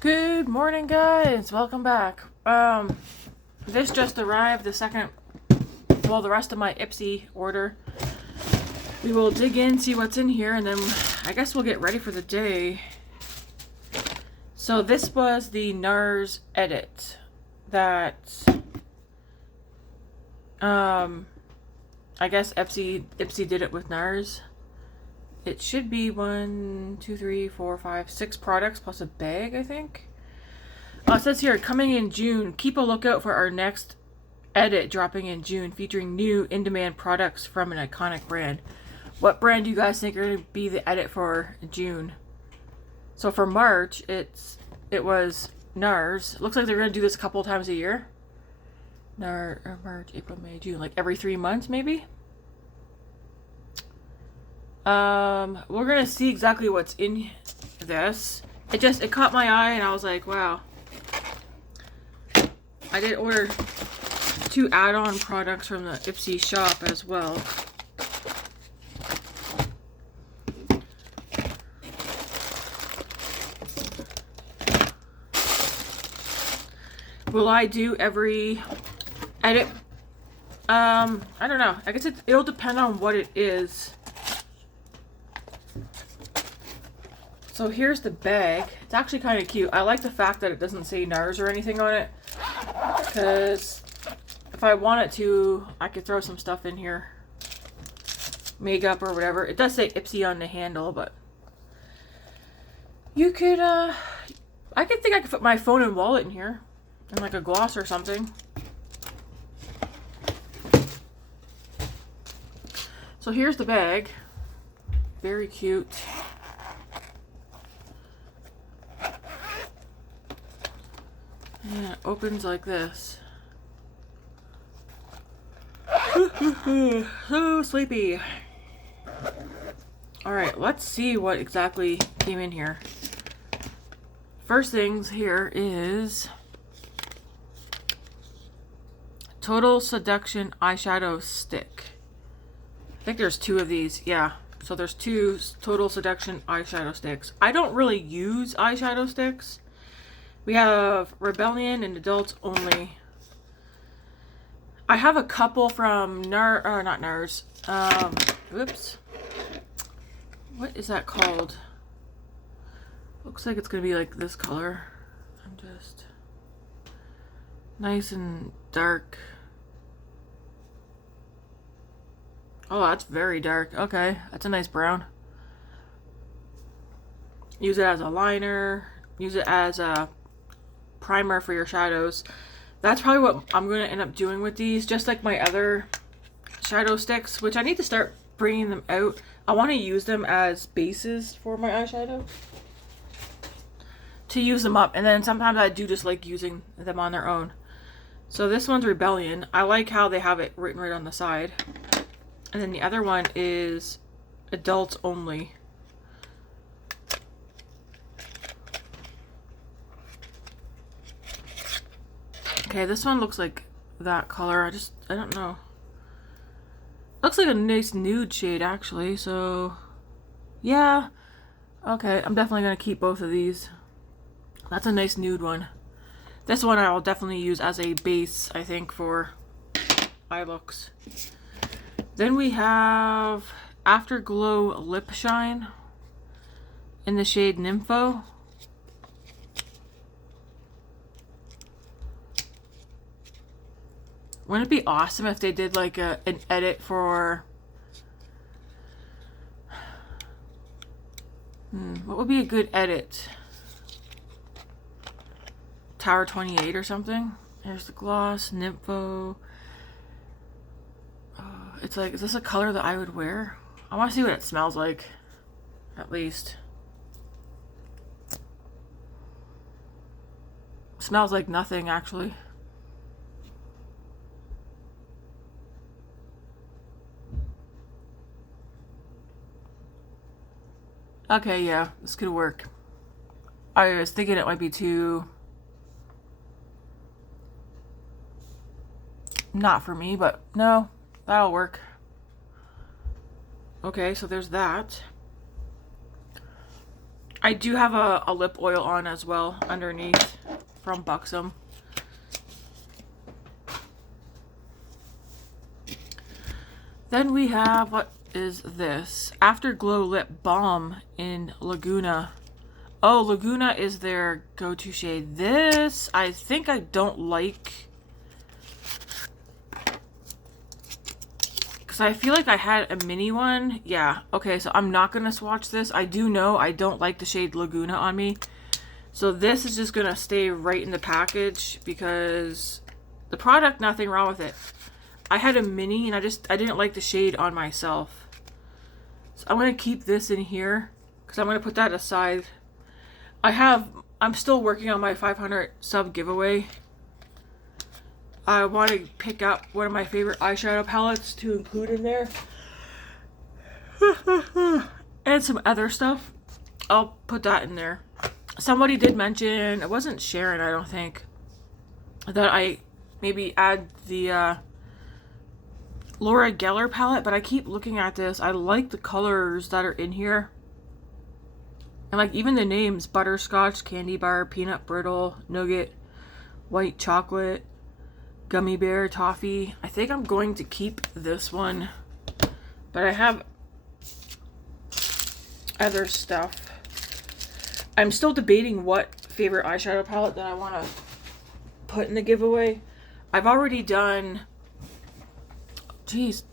Good morning, guys. Welcome back. This just arrived, the rest of my Ipsy order. We will dig in, see what's in here, and then I guess we'll get ready for the day. So this was the Nars edit that, I guess Ipsy did it with Nars. It should be 1, 2, 3, 4, 5, 6 products plus a bag, I think. It says here, coming in June. Keep a lookout for our next edit dropping in June, featuring new in-demand products from an iconic brand. What brand do you guys think are going to be the edit for June? So for March, it was Nars. Looks like they're going to do this a couple times a year. March, April, May, June, like every 3 months, maybe. We're gonna see exactly what's in this. It caught my eye and I was like, wow. I did order 2 add-on products from the Ipsy shop as well. Will I do every edit? I don't know. I guess it'll depend on what it is. So here's the bag. It's actually kind of cute. I like the fact that it doesn't say Nars or anything on it, because if I wanted to, I could throw some stuff in here. Makeup or whatever. It does say Ipsy on the handle, but you could, I could put my phone and wallet in here, and like a gloss or something. So here's the bag. Very cute. Yeah, it opens like this. So sleepy. Alright, let's see what exactly came in here. First things here is Total Seduction eyeshadow stick. I think there's 2 of these. Yeah, so there's 2 Total Seduction eyeshadow sticks. I don't really use eyeshadow sticks. We have Rebellion and Adults Only. I have a couple from not Nars. Oops. What is that called? Looks like it's gonna be like this color. I'm just nice and dark. Oh, that's very dark. Okay, that's a nice brown. Use it as a liner. Use it as a primer for your shadows. That's probably what I'm going to end up doing with these, just like my other shadow sticks, which I need to start bringing them out. I want to use them as bases for my eyeshadow, to use them up, and then sometimes I do just like using them on their own. So this one's Rebellion. I like how they have it written right on the side. And then the other one is Adults Only. Okay, this one looks like that color. I don't know. Looks like a nice nude shade, actually, so yeah. Okay, I'm definitely going to keep both of these. That's a nice nude one. This one I will definitely use as a base, I think, for eye looks. Then we have Afterglow Lip Shine in the shade Nympho. Wouldn't it be awesome if they did like an edit for what would be a good edit? Tower 28 or something. There's the gloss, Nympho. It's like, is this a color that I would wear? I want to see what it smells like, at least. It smells like nothing, actually. Okay, yeah, this could work. I was thinking it might be too... not for me, but no, that'll work. Okay, so there's that. I do have a lip oil on as well underneath from Buxom. Then we have, what is this? Afterglow Lip Balm in Laguna. Oh, Laguna is their go-to shade. This, I think I don't like. Because I feel like I had a mini one. Yeah, okay, so I'm not going to swatch this. I do know I don't like the shade Laguna on me. So this is just going to stay right in the package because the product, nothing wrong with it. I had a mini and I didn't like the shade on myself. So I'm going to keep this in here because I'm going to put that aside. I'm still working on my 500 sub giveaway. I want to pick up one of my favorite eyeshadow palettes to include in there. And some other stuff. I'll put that in there. Somebody did mention, it wasn't Sharon, I don't think, that I maybe add the Laura Geller palette, but I keep looking at this. I like the colors that are in here. And like even the names, butterscotch, candy bar, peanut brittle, nougat, white chocolate, gummy bear, toffee. I think I'm going to keep this one, but I have other stuff. I'm still debating what favorite eyeshadow palette that I want to put in the giveaway. I've already done, geez,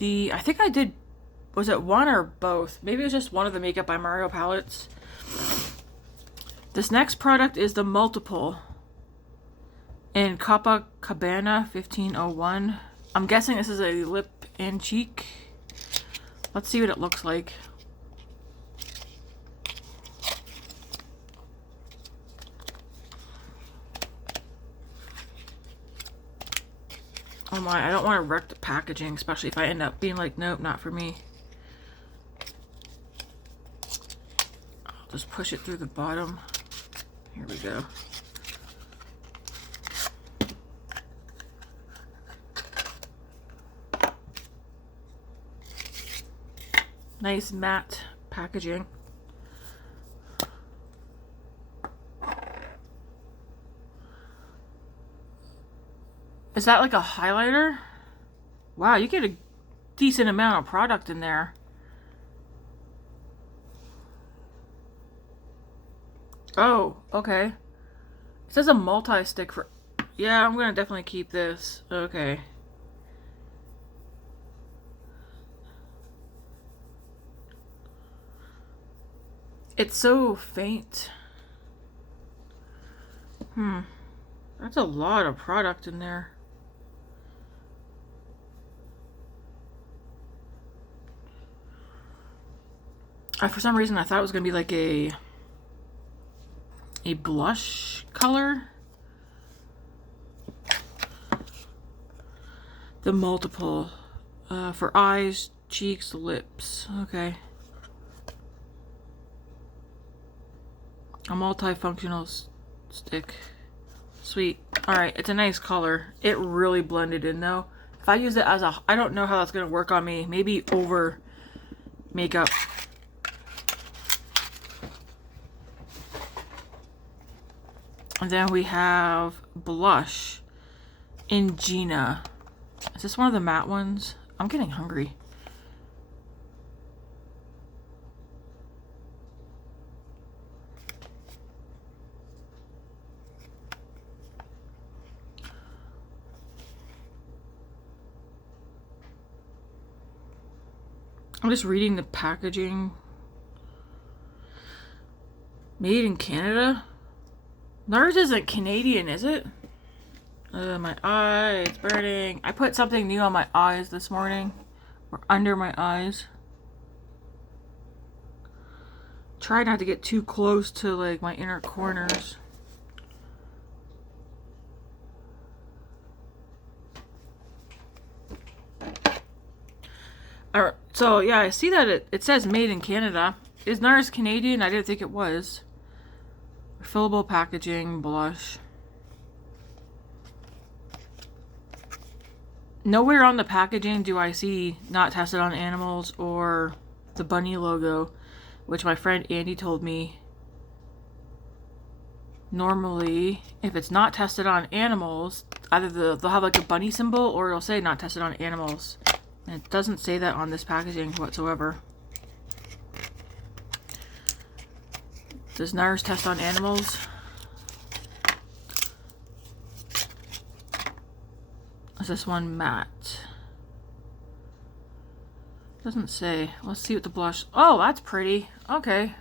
I think I did, was it one or both? Maybe it was just one of the Makeup by Mario palettes. This next product is the Multiple in Copacabana 1501. I'm guessing this is a lip and cheek. Let's see what it looks like. Oh my, I don't want to wreck the packaging, especially if I end up being like, nope, not for me. I'll just push it through the bottom. Here we go. Nice matte packaging. Is that like a highlighter? Wow, you get a decent amount of product in there. Oh, okay. It says a multi-stick for... Yeah, I'm gonna definitely keep this. Okay. It's so faint. That's a lot of product in there. For some reason I thought it was gonna be like a blush color. The Multiple for eyes, cheeks, lips. Okay. A multifunctional stick. Sweet. Alright, it's a nice color. It really blended in though. If I use it as a... I don't know how that's going to work on me. Maybe over makeup. And then we have blush in Gina. Is this one of the matte ones? I'm getting hungry. I'm just reading the packaging. Made in Canada? Nars isn't Canadian, is it? My eye, it's burning. I put something new on my eyes this morning. Or under my eyes. Try not to get too close to like my inner corners. Alright, so yeah, I see that it says made in Canada. Is Nars Canadian? I didn't think it was. Refillable packaging, blush. Nowhere on the packaging do I see not tested on animals or the bunny logo. which my friend Andy told me normally if it's not tested on animals, either they'll have like a bunny symbol or it'll say not tested on animals. And it doesn't say that on this packaging whatsoever. Does NARS test on animals? Is this one matte? Doesn't say. Let's see what the blush. Oh, that's pretty. Okay.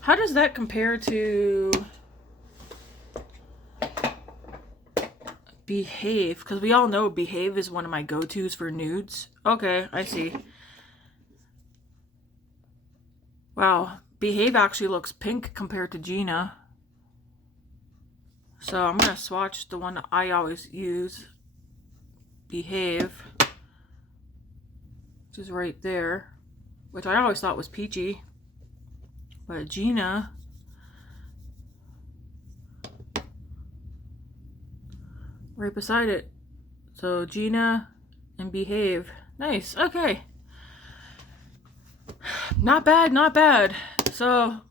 How does that compare to Behave? Because we all know Behave is one of my go-tos for nudes. Okay, I see. Wow, Behave actually looks pink compared to Gina. So I'm going to swatch the one that I always use, Behave, which is right there, which I always thought was peachy. But Gina, right beside it. So Gina and Behave. Nice. Okay. Not bad, not bad. So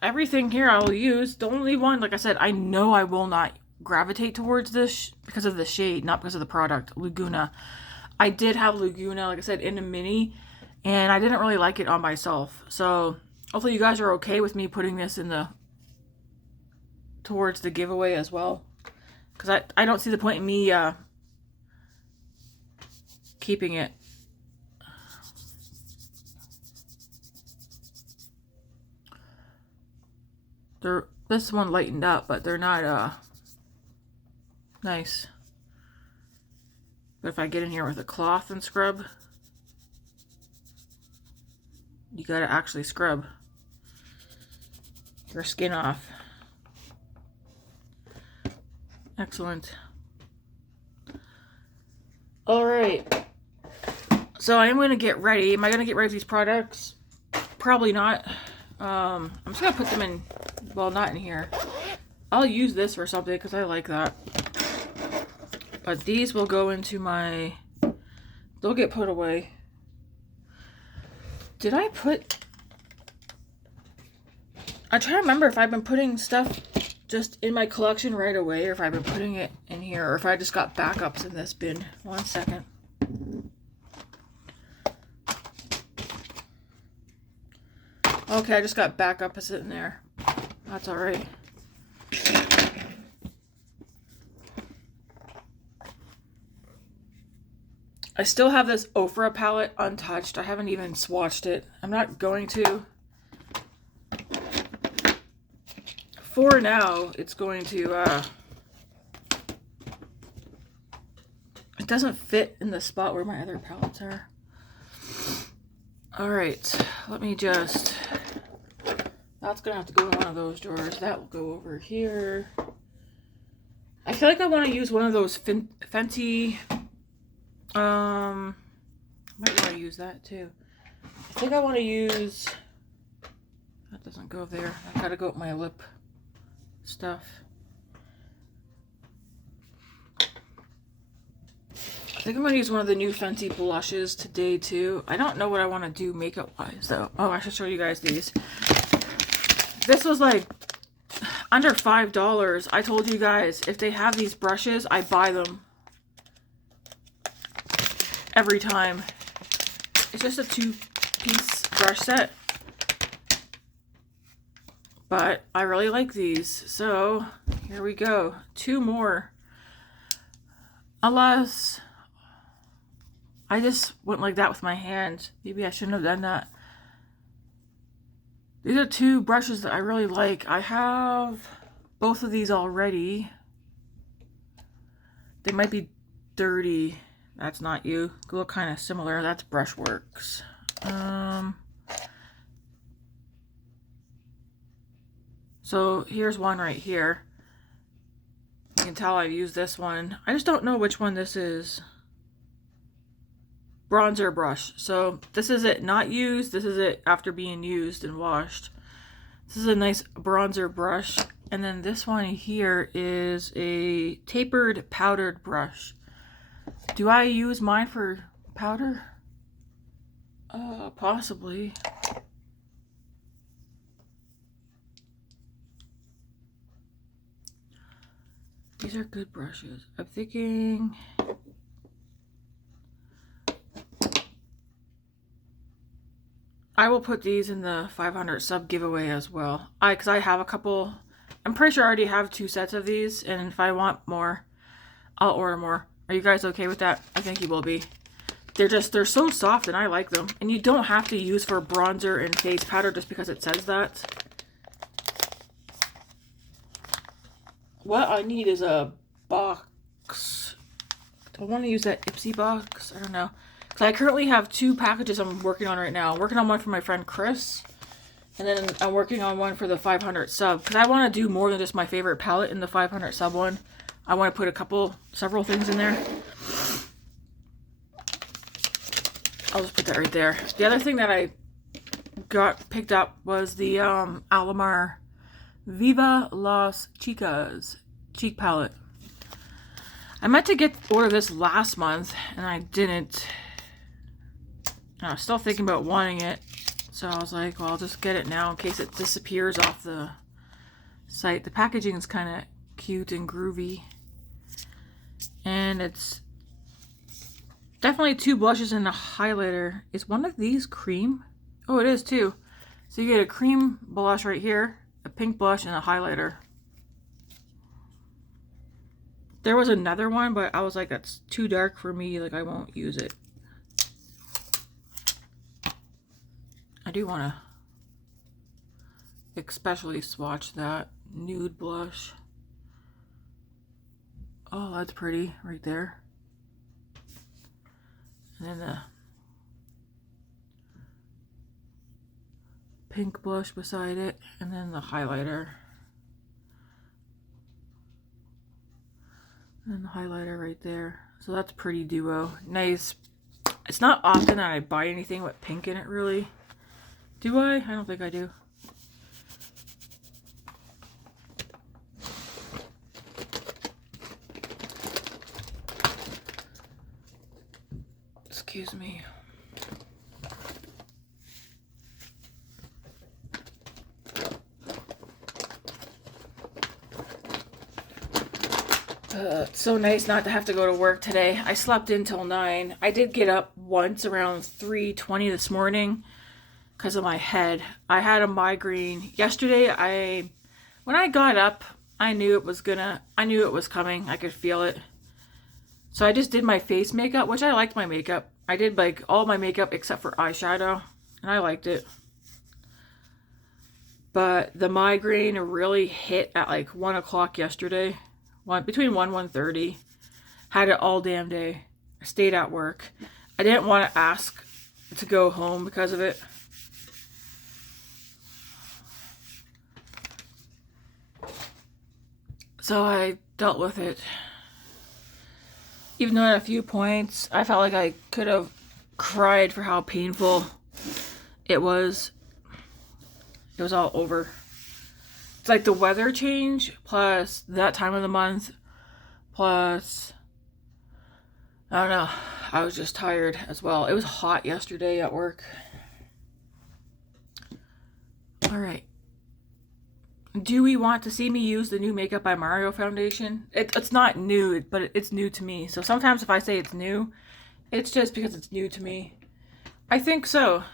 everything here I will use. The only one, like I said, I know I will not gravitate towards this because of the shade, not because of the product. Laguna. I did have Laguna, like I said, in a mini, and I didn't really like it on myself. So hopefully you guys are okay with me putting this in the towards the giveaway as well, because I don't see the point in me keeping it. This one lightened up, but they're not nice. But if I get in here with a cloth and scrub, you gotta actually scrub your skin off. Excellent. All right. So I am going to get ready. Am I going to get ready with these products? Probably not. I'm just going to put them in, well, not in here. I'll use this for something because I like that. But these will go into my, they'll get put away. Did I put, I'm trying to remember if I've been putting stuff just in my collection right away, or if I've been putting it in here, or if I just got backups in this bin. 1 second. Okay, I just got backup sitting there. That's all right. I still have this Ofra palette untouched. I haven't even swatched it. I'm not going to. For now, it's going to, it doesn't fit in the spot where my other palettes are. All right, let me just, that's gonna have to go in one of those drawers. That will go over here. I feel like I want to use one of those Fenty, might want to use that too. I think I want to use, that doesn't go there. I gotta go with my lip stuff. I think I'm going to use one of the new Fenty blushes today too. I don't know what I want to do makeup wise though. Oh, I should show you guys these. This was like under $5. I told you guys if they have these brushes, I buy them every time. It's just a 2-piece brush set. But I really like these, so here we go. 2 more. Unless I just went like that with my hand. Maybe I shouldn't have done that. These are 2 brushes that I really like. I have both of these already. They might be dirty. That's not you. They look kind of similar. That's Brushworks. So here's one right here. You can tell I've used this one. I just don't know which one this is. Bronzer brush. So this is it not used. This is it after being used and washed. This is a nice bronzer brush. And then this one here is a tapered powdered brush. Do I use mine for powder? Possibly. These are good brushes. I'm thinking... I will put these in the 500 sub giveaway as well. Because I have a couple... I'm pretty sure I already have 2 sets of these. And if I want more, I'll order more. Are you guys okay with that? I think you will be. They're so soft and I like them. And you don't have to use for bronzer and face powder just because it says that. What I need is a box. Do I want to use that Ipsy box? I don't know. Because I currently have 2 packages I'm working on right now. I'm working on one for my friend Chris. And then I'm working on one for the 500 sub. Because I want to do more than just my favorite palette in the 500 sub one. I want to put several things in there. I'll just put that right there. The other thing that I picked up was the Alamar Viva Las Chicas cheek palette. I meant to order this last month and I didn't. I was still thinking about wanting it, so I was like, well, I'll just get it now in case it disappears off the site. The packaging is kind of cute and groovy, and it's definitely 2 blushes and a highlighter. Is one of these cream? Oh, it is too. So you get a cream blush right here, a pink blush, and a highlighter. There was another one, but I was like, that's too dark for me. Like, I won't use it. I do want to especially swatch that nude blush. Oh, that's pretty right there. And then the pink blush beside it, and then the highlighter. And then the highlighter right there. So that's pretty duo. Nice. It's not often that I buy anything with pink in it, really. Do I? I don't think I do. Excuse me. It's so nice not to have to go to work today. I slept in till 9. I did get up once around 3:20 this morning because of my head. I had a migraine. Yesterday, when I got up, I knew it was coming. I could feel it. So I just did my face makeup, which I liked my makeup. I did like all my makeup except for eyeshadow, and I liked it. But the migraine really hit at like 1 o'clock yesterday. Between 1 and 1:30. Had it all damn day. I stayed at work. I didn't want to ask to go home because of it. So I dealt with it. Even though at a few points I felt like I could have cried for how painful it was. It was all over. It's like the weather change, plus that time of the month, plus, I don't know, I was just tired as well. It was hot yesterday at work. Alright. Do we want to see me use the new Makeup by Mario foundation? It's not new, but it's new to me. So sometimes if I say it's new, it's just because it's new to me. I think so.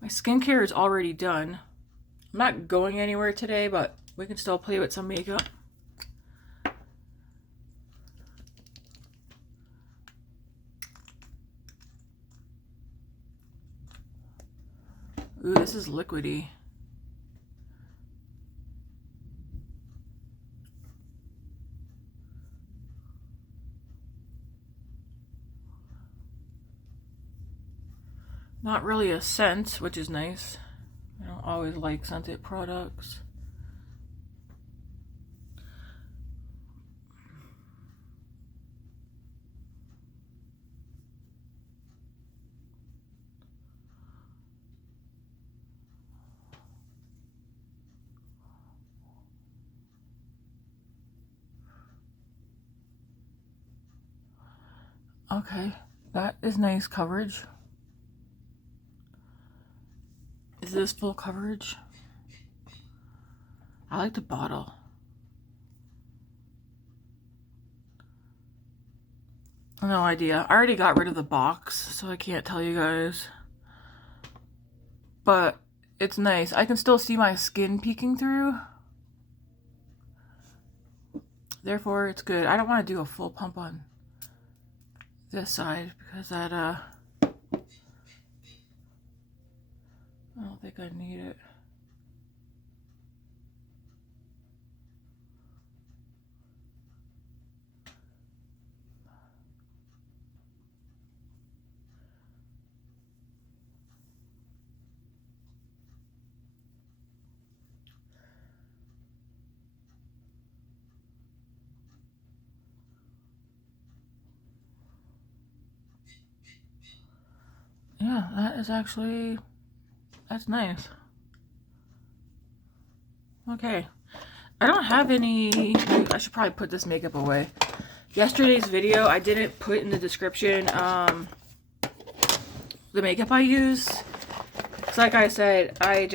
My skincare is already done. I'm not going anywhere today, but we can still play with some makeup. Ooh, this is liquidy. Not really a scent, which is nice. I don't always like scented products. Okay, that is nice coverage. Is this full coverage? I like the bottle. No idea. I already got rid of the box, so I can't tell you guys. But it's nice. I can still see my skin peeking through. Therefore, it's good. I don't want to do a full pump on this side because that, I don't think I need it. Yeah, that is actually, that's nice. Okay. I don't have any, I should probably put this makeup away. Yesterday's video, I didn't put in the description the makeup I used. Because like I said, I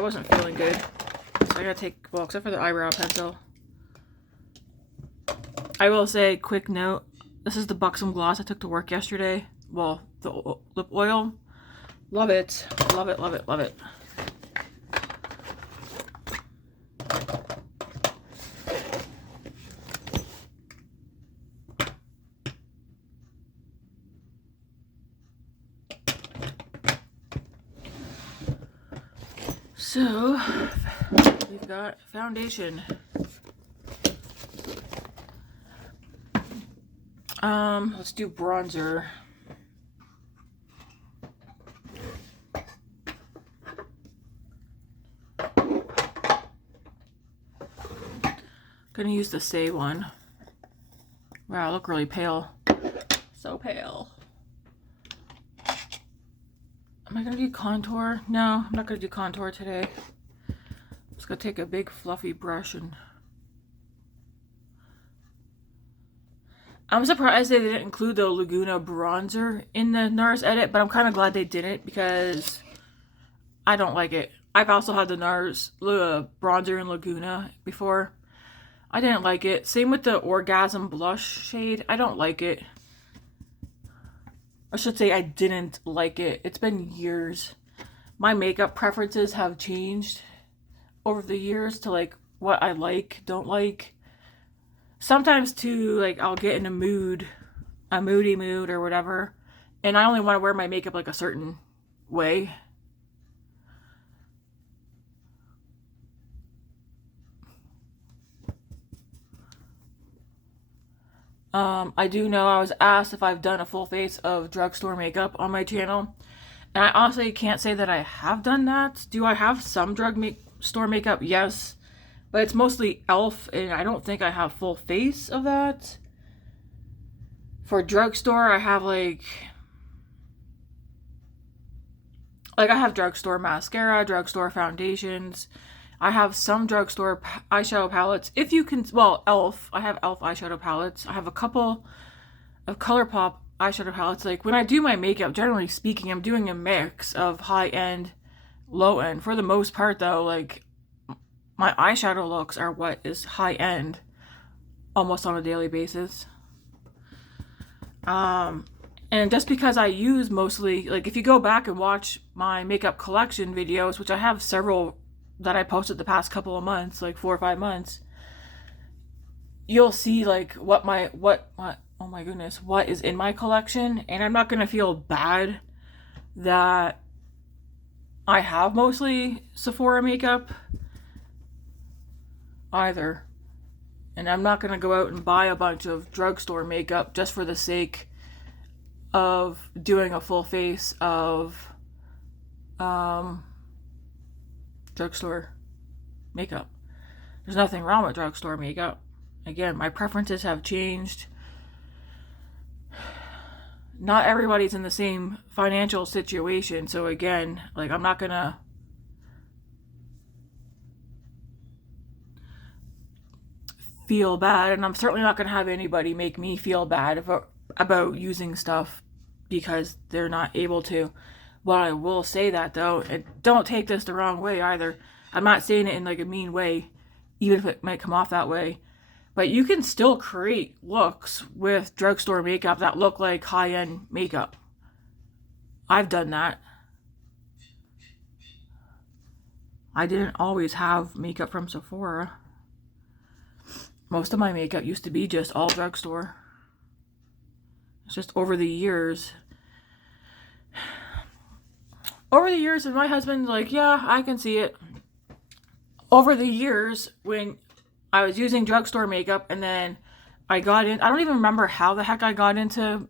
wasn't feeling good. So I gotta take, well, except for the eyebrow pencil. I will say, quick note, this is the Buxom gloss I took to work yesterday. Well, the lip oil. Love it. Love it, love it, love it. So, we've got foundation. Let's do bronzer. Gonna use the Saie one. Wow, I look really pale. So pale. Am I gonna do contour? No, I'm not gonna do contour today. I'm just gonna take a big fluffy brush and... I'm surprised they didn't include the Laguna bronzer in the NARS edit, but I'm kind of glad they didn't because I don't like it. I've also had the NARS bronzer in Laguna before. I didn't like it. Same with the Orgasm blush shade. I don't like it. I should say I didn't like it. It's been years. My makeup preferences have changed over the years to like what I like, don't like. Sometimes too, like I'll get in a mood, a moody mood or whatever, and I only want to wear my makeup like a certain way. I do know I was asked if I've done a full face of drugstore makeup on my channel, and I honestly can't say that I have done that. Do I have some drugstore makeup? Yes. But it's mostly e.l.f. and I don't think I have full face of that. For drugstore, I have like I have drugstore mascara, drugstore foundations. I have some drugstore eyeshadow palettes. If you can, well, e.l.f. I have e.l.f. eyeshadow palettes. I have a couple of Colorpop eyeshadow palettes. Like when I do my makeup, generally speaking, I'm doing a mix of high-end, low-end. For the most part though, like my eyeshadow looks are what is high-end almost on a daily basis. And just because I use mostly, like if you go back and watch my makeup collection videos, which I have several that I posted the past couple of months, like 4 or 5 months, you'll see like what oh my goodness, what is in my collection. And I'm not gonna feel bad that I have mostly Sephora makeup either. And I'm not gonna go out and buy a bunch of drugstore makeup just for the sake of doing a full face of drugstore makeup. There's nothing wrong with drugstore makeup. Again, my preferences have changed. Not everybody's in the same financial situation, so again, like I'm not gonna feel bad, and I'm certainly not gonna have anybody make me feel bad about using stuff because they're not able to. But I will say that though, and don't take this the wrong way either. I'm not saying it in like a mean way, even if it might come off that way. But you can still create looks with drugstore makeup that look like high-end makeup. I've done that. I didn't always have makeup from Sephora. Most of my makeup used to be just all drugstore. It's just over the years. And my husband's like, yeah, I can see it. Over the years, when I was using drugstore makeup and then I got in, I don't even remember how the heck I got into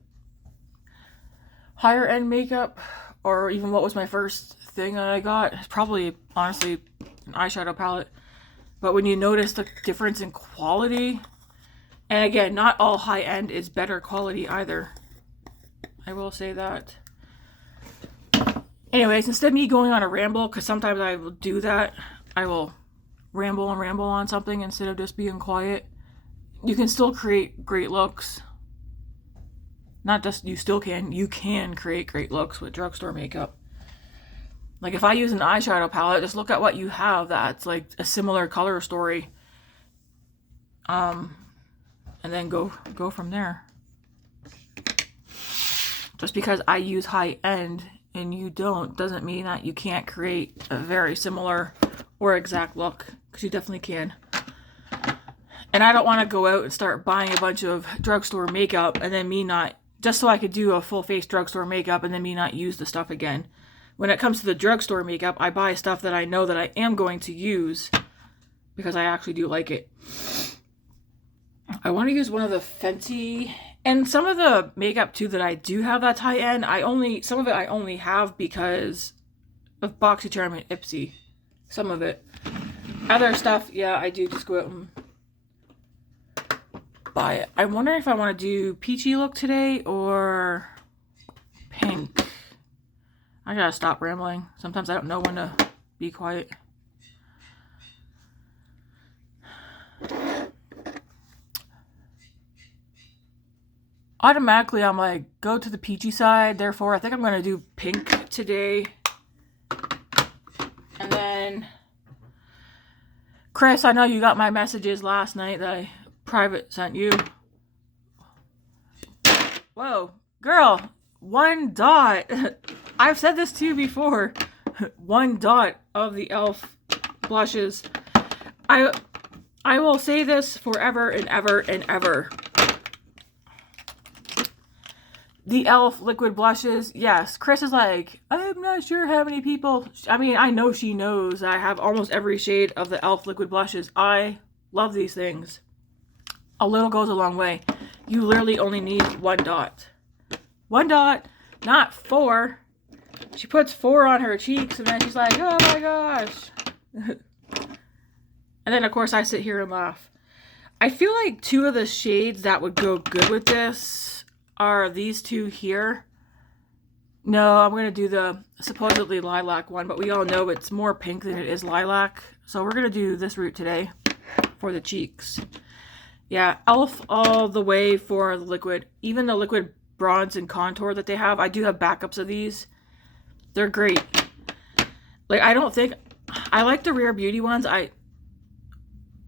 higher end makeup or even what was my first thing that I got. It's probably, honestly, an eyeshadow palette. But when you notice the difference in quality, and again, not all high end is better quality either. I will say that. Anyways, instead of me going on a ramble, because sometimes I will do that, I will ramble and ramble on something instead of just being quiet. You can still create great looks. Not just you still can. You can create great looks with drugstore makeup. Like if I use an eyeshadow palette, just look at what you have that's like a similar color story. And then go from there. Just because I use high end and you don't doesn't mean that you can't create a very similar or exact look, because you definitely can. And I don't want to go out and start buying a bunch of drugstore makeup and then me not, just so I could do a full face drugstore makeup and then me not use the stuff again. When it comes to the drugstore makeup, I buy stuff that I know that I am going to use because I actually do like it. I want to use one of the Fenty, and some of the makeup too that I do have that's high end, some of it I only have because of BoxyCharm and Ipsy. Some of it. Other stuff, yeah, I do just go out and buy it. I wonder if I want to do peachy look today or pink. I gotta stop rambling. Sometimes I don't know when to be quiet. Automatically, I'm like, go to the peachy side. Therefore, I think I'm going to do pink today. And then, Chris, I know you got my messages last night that I private sent you. Whoa, girl, 1 dot. I've said this to you before. 1 dot of the e.l.f. blushes. I will say this forever and ever and ever. The e.l.f. liquid blushes, yes. Chris is like, I'm not sure how many people... I mean, I know she knows I have almost every shade of the e.l.f. liquid blushes. I love these things. A little goes a long way. You literally only need 1 dot. 1 dot, not 4. She puts 4 on her cheeks and then she's like, oh my gosh. And then, of course, I sit here and laugh. I feel like 2 of the shades that would go good with this are these 2 here. No, I'm going to do the supposedly lilac one, but we all know it's more pink than it is lilac. So we're going to do this route today for the cheeks. Yeah, e.l.f. all the way for the liquid. Even the liquid bronze and contour that they have. I do have backups of these. They're great. Like, I don't think... I like the Rare Beauty ones. I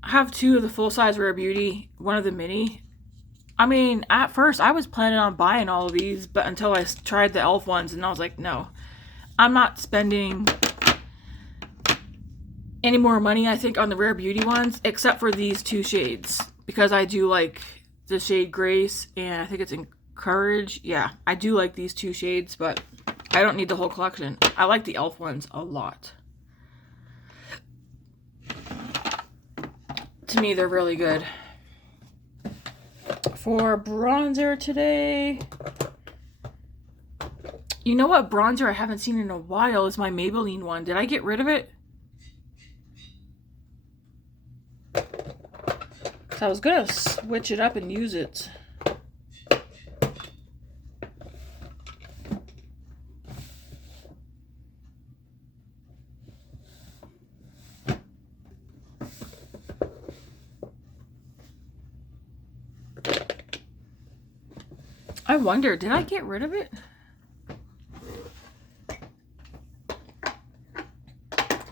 have 2 of the full-size Rare Beauty, 1 of the mini. I mean, at first, I was planning on buying all of these, but until I tried the e.l.f. ones, and I was like, no. I'm not spending any more money, I think, on the Rare Beauty ones, except for these 2 shades. Because I do like the shade Grace, and I think it's Encourage. Yeah, I do like these 2 shades, but I don't need the whole collection. I like the e.l.f. ones a lot. To me, they're really good. For bronzer today, you know what bronzer I haven't seen in a while is my Maybelline one. Did I get rid of it? So I was gonna switch it up and use it. I wonder, did I get rid of it?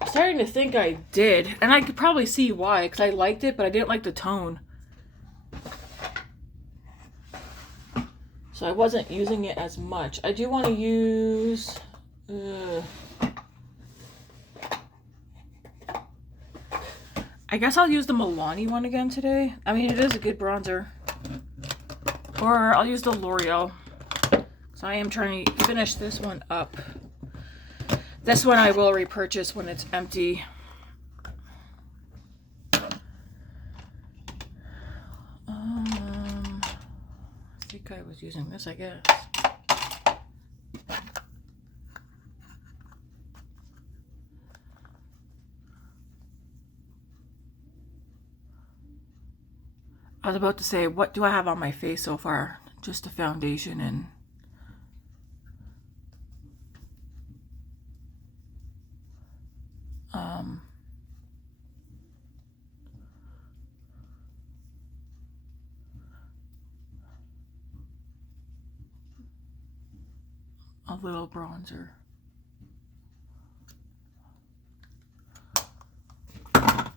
Starting to think I did, and I could probably see why, because I liked it, but I didn't like the tone. So I wasn't using it as much. I do want to use... I guess I'll use the Milani one again today. I mean, it is a good bronzer. Or I'll use the L'Oreal. So I am trying to finish this one up. This one I will repurchase when it's empty. I think I was using this, I guess. I was about to say, what do I have on my face so far? Just a foundation and a little bronzer. I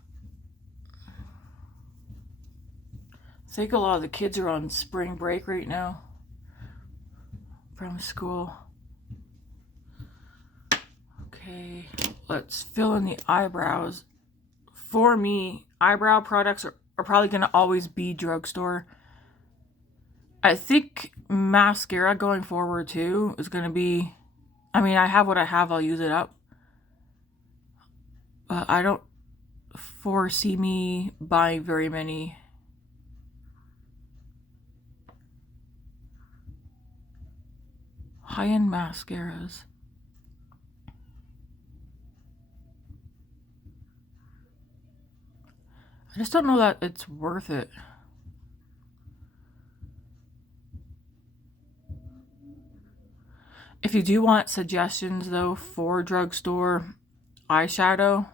think a lot of the kids are on spring break right now from school. Okay, let's fill in the eyebrows. For me, eyebrow products are probably going to always be drugstore. I think mascara going forward too is going to be, I mean, I have what I have, I'll use it up. But I don't foresee me buying very many. High-end mascaras. I just don't know that it's worth it. If you do want suggestions though for drugstore eyeshadow,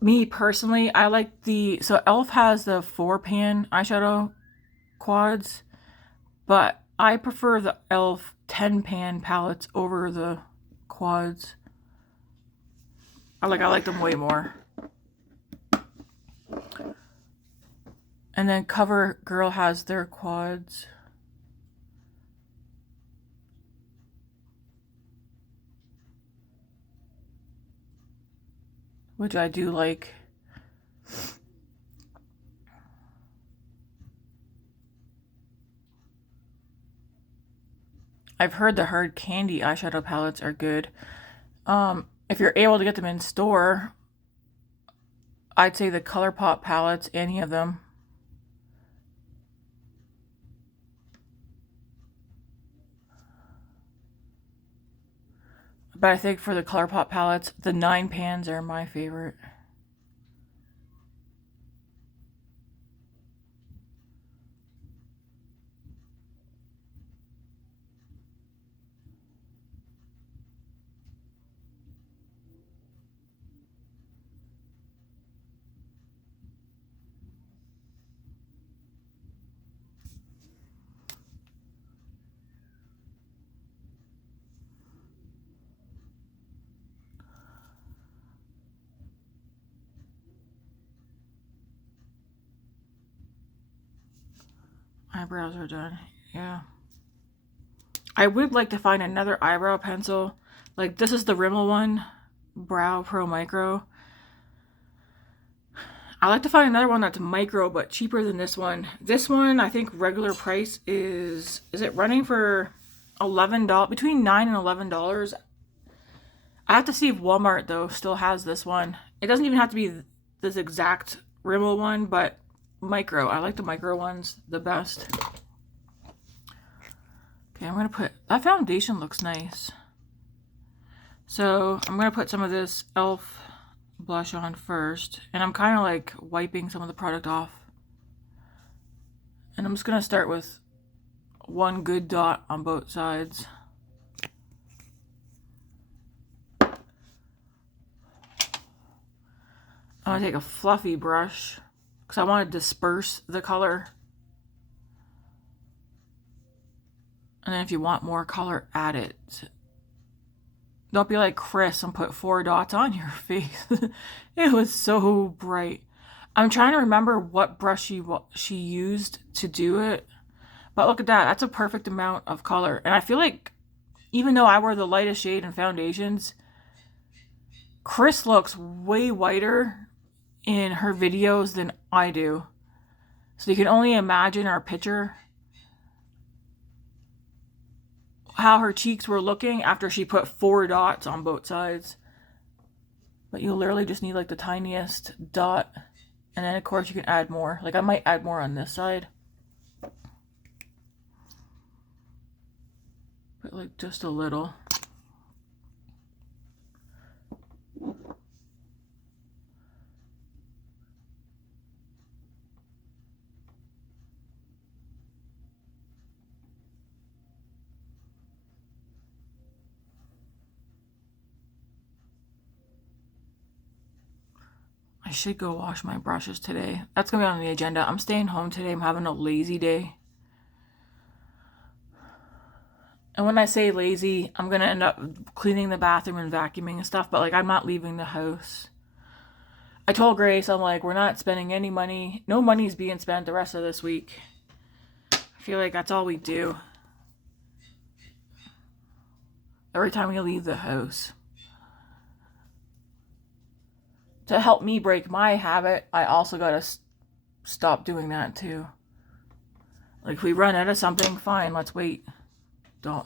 me personally, I like so e.l.f. has the 4-pan eyeshadow quads, but I prefer the e.l.f. 10-pan palettes over the quads. I like them way more. And then CoverGirl has their quads. Which I do like. I've heard the hard candy eyeshadow palettes are good. If you're able to get them in store, I'd say the Colorpop palettes, any of them. But I think for the Colorpop palettes, the 9 pans are my favorite. Eyebrows are done. Yeah. I would like to find another eyebrow pencil. Like this is the Rimmel one. Brow Pro Micro. I like to find another one that's micro but cheaper than this one. This one I think regular price is it running for $11, between $9 and $11. I have to see if Walmart though still has this one. It doesn't even have to be this exact Rimmel one, but micro. I like the micro ones the best. Okay, I'm gonna put that foundation looks nice. So I'm gonna put some of this e.l.f. blush on first, and I'm kind of like wiping some of the product off. And I'm just gonna start with one good dot on both sides. I'm gonna take a fluffy brush because I want to disperse the color. And then if you want more color, add it. Don't be like Chris and put 4 dots on your face. It was so bright. I'm trying to remember what brush she used to do it. But look at that. That's a perfect amount of color. And I feel like even though I wear the lightest shade in foundations, Chris looks way whiter in her videos than I do. So you can only imagine our picture how her cheeks were looking after she put 4 dots on both sides. But you literally just need like the tiniest dot. And then of course you can add more. Like I might add more on this side. But like just a little. I should go wash my brushes today. That's going to be on the agenda. I'm staying home today. I'm having a lazy day. And when I say lazy, I'm going to end up cleaning the bathroom and vacuuming and stuff. But like, I'm not leaving the house. I told Grace, I'm like, we're not spending any money. No money's being spent the rest of this week. I feel like that's all we do. Every time we leave the house. To help me break my habit, I also gotta stop doing that too. Like if we run out of something, fine, let's wait. Don't.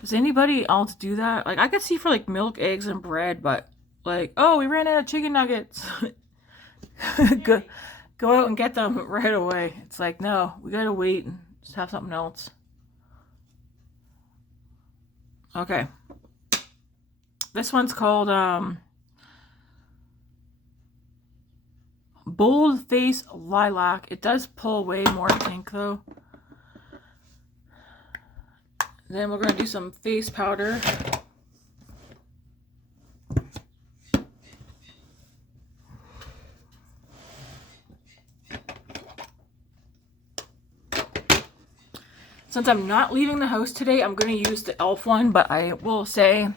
Does anybody else do that? Like I could see for like milk, eggs, and bread, but like, oh, we ran out of chicken nuggets. Go out and get them right away. It's like, no, we gotta wait and just have something else. Okay. This one's called Boldfaced Lilac. It does pull way more pink though. Then we're going to do some face powder. Since I'm not leaving the house today, I'm going to use the e.l.f. one, but I will say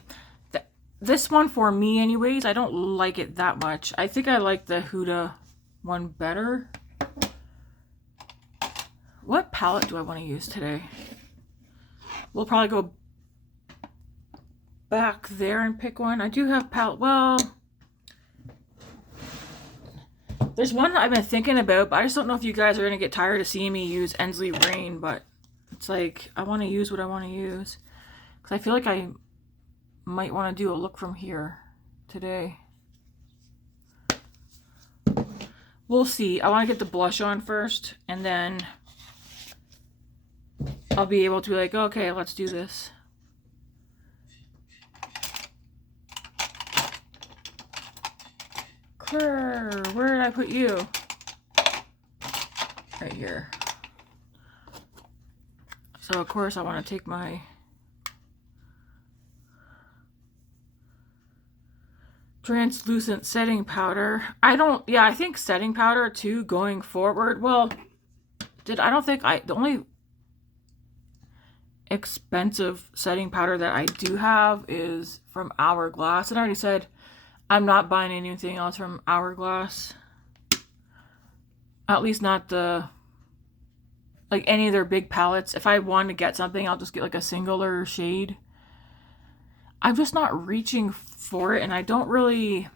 that this one for me anyways, I don't like it that much. I think I like the Huda one better. What palette do I want to use today? We'll probably go back there and pick one. I do have palette. Well, there's one that I've been thinking about, but I just don't know if you guys are going to get tired of seeing me use Ensley Rain, but it's like I want to use what I want to use. Because I feel like I might want to do a look from here today. We'll see. I want to get the blush on first, and then I'll be able to be like, okay, let's do this. Claire, where did I put you? Right here. So, of course, I want to take my translucent setting powder. I think setting powder too going forward. Well, the only expensive setting powder that I do have is from Hourglass. And I already said I'm not buying anything else from Hourglass. At least not like any of their big palettes. If I want to get something, I'll just get like a singular shade. I'm just not reaching for it, and I don't really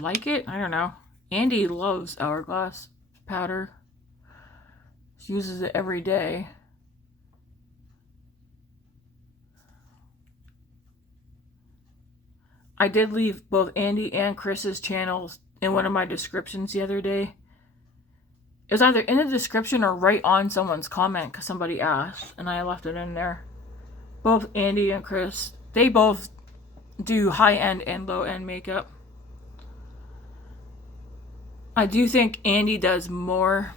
like it. I don't know. Andy loves Hourglass powder. She uses it every day. I did leave both Andy and Chris's channels in one of my descriptions the other day. It was either in the description or right on someone's comment because somebody asked, and I left it in there. Both Andy and Chris, they both do high-end and low-end makeup. I do think Andy does more.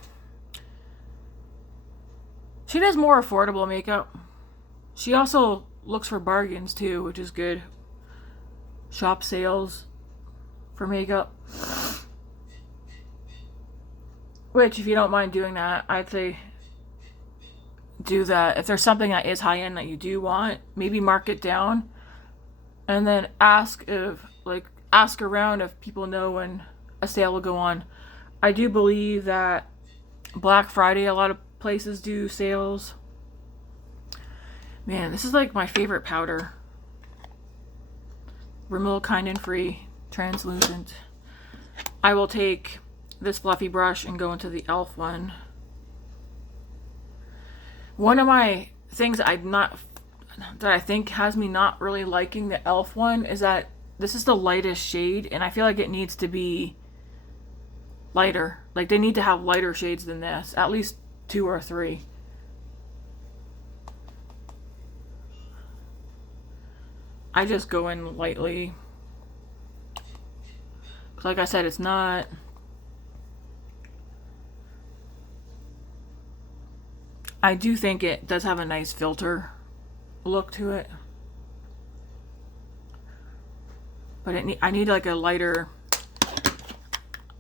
She does more affordable makeup. She also looks for bargains too, which is good. Shop sales for makeup. Which, if you don't mind doing that, I'd say do that. If there's something that is high-end that you do want, maybe mark it down. And then ask around if people know when a sale will go on. I do believe that Black Friday, a lot of places do sales. Man, this is like my favorite powder. Rimmel Kind and Free Translucent. I will take this fluffy brush and go into the e.l.f. one. One of my things that I think has me not really liking the e.l.f. one is that this is the lightest shade, and I feel like it needs to be lighter. Like, they need to have lighter shades than this, at least 2 or 3. I just go in lightly. Like I said, it's not... I do think it does have a nice filter look to it. But I need like a lighter...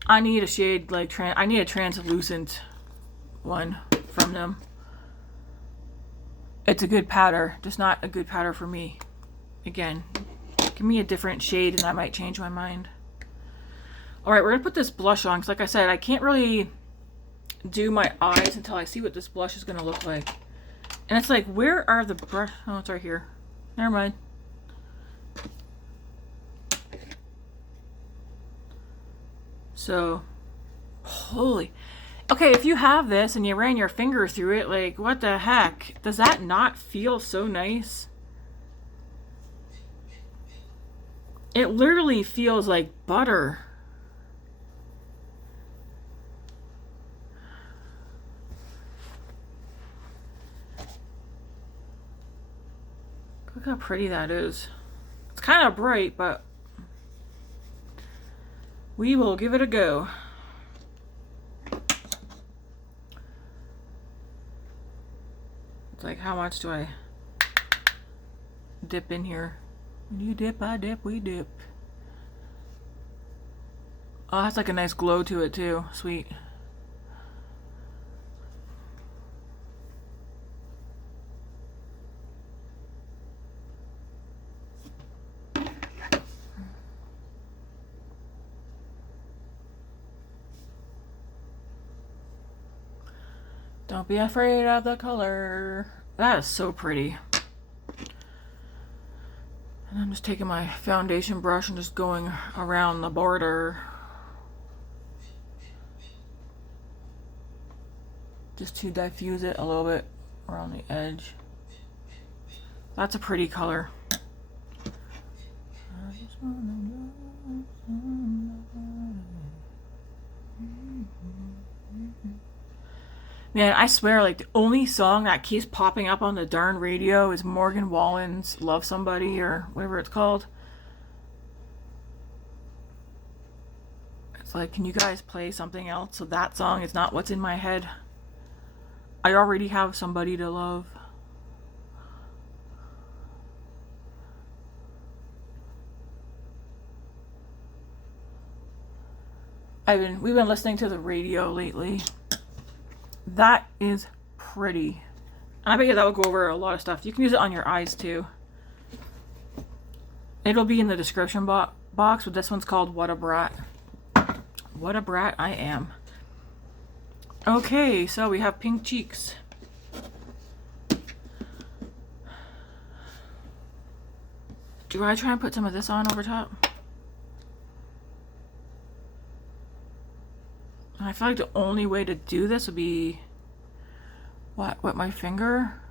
I need a shade like... I need a translucent one from them. It's a good powder, just not a good powder for me. Again, give me a different shade and I might change my mind. Alright, we're going to put this blush on, because like I said, I can't really do my eyes until I see what this blush is going to look like. And it's like, where are the brush? Oh, it's right here. Never mind. So, holy. Okay, if you have this and you ran your finger through it, like, what the heck? Does that not feel so nice? It literally feels like butter. Look how pretty that is. It's kind of bright, but we will give it a go. It's like, how much do I dip in here? When you dip, I dip, we dip. Oh, it has like a nice glow to it too. Sweet. Don't be afraid of the color. That is so pretty. And I'm just taking my foundation brush and just going around the border. Just to diffuse it a little bit around the edge. That's a pretty color. Man, I swear, like, the only song that keeps popping up on the darn radio is Morgan Wallen's Love Somebody, or whatever it's called. It's like, can you guys play something else so that song is not what's in my head? I already have somebody to love. We've been listening to the radio lately. That is pretty. And I bet you that will go over a lot of stuff. You can use it on your eyes too. It'll be in the description box, but this one's called Wattabrat. What a brat I am. Okay, so we have pink cheeks. Do I try and put some of this on over top? I feel like the only way to do this would be wet my finger.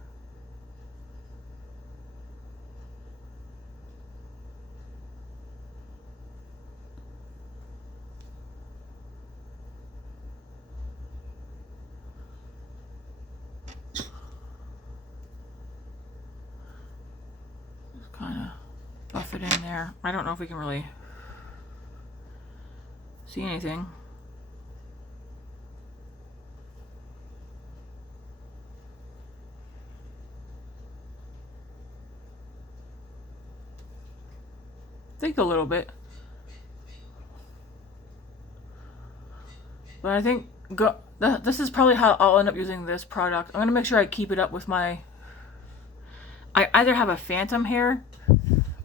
Just kind of buff it in there. I don't know if we can really see anything. Think a little bit, but I think this is probably how I'll end up using this product. I'm gonna make sure I keep it up with I either have a phantom hair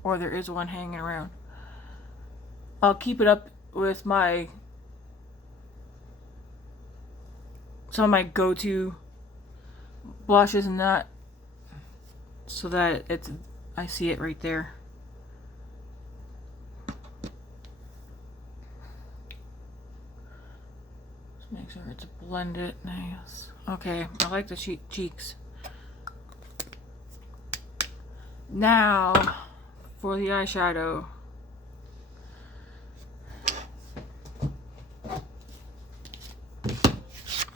or there is one hanging around. I'll keep it up with some of my go-to blush is not so that it's, I see it right there. Just make sure it's blended nice. Okay, I like the cheeks. Now for the eyeshadow.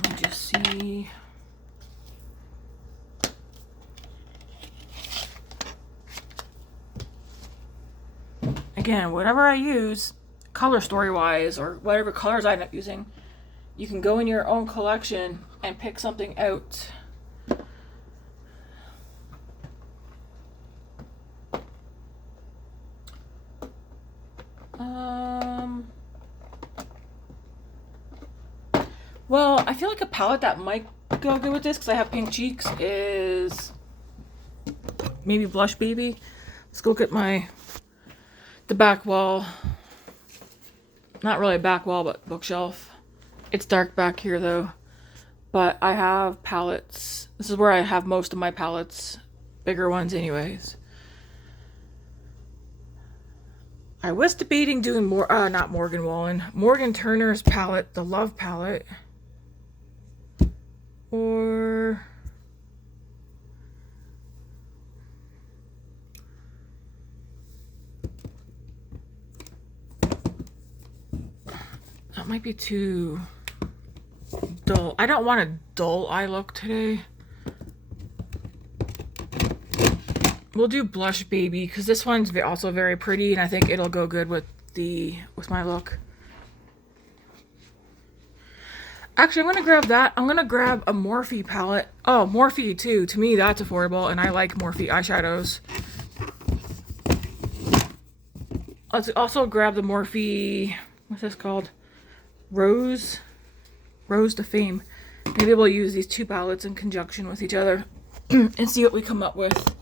Let me just see. Again, whatever I use, color story wise, or whatever colors I end up using, you can go in your own collection and pick something out. Well, I feel like a palette that might go good with this, because I have pink cheeks, is maybe Blush Baby. Let's go get the back wall. Not really a back wall, but bookshelf. It's dark back here though. But I have palettes. This is where I have most of my palettes. Bigger ones anyways. I was debating doing more, not Morgan Wallen. Morgan Turner's palette, the Love palette. Or that might be too dull. I don't want a dull eye look today. We'll do Blush Baby because this one's also very pretty, and I think it'll go good with my look. Actually, I'm gonna grab that. I'm gonna grab a Morphe palette. Oh, Morphe too. To me, that's affordable, and I like Morphe eyeshadows. Let's also grab the Morphe. What's this called? RoseToFame. Maybe we'll use these two palettes in conjunction with each other and see what we come up with.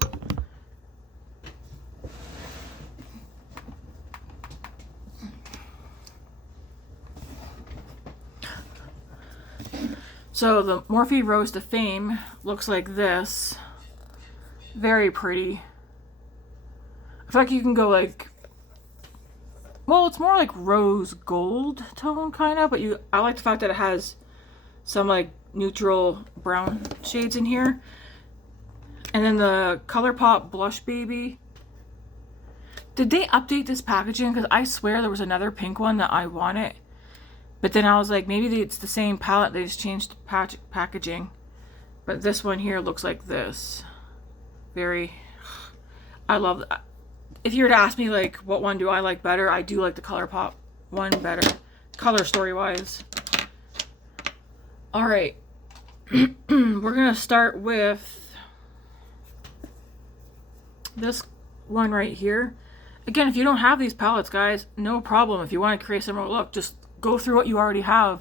So the Morphe RoseToFame looks like this. Very pretty. I feel like you can go like, well, it's more like rose gold tone kind of, but I like the fact that it has some like neutral brown shades in here. And then the Colorpop Blush Baby. Did they update this packaging? Because I swear there was another pink one that I wanted. But then I was like, maybe it's the same palette, they just changed packaging. But this one here looks like this. I love that. If you were to ask me, like, what one do I like better, I do like the Colorpop one better. Color story wise. Alright. We're going to start with this one right here. Again, if you don't have these palettes, guys, no problem. If you want to create a similar look, just go through what you already have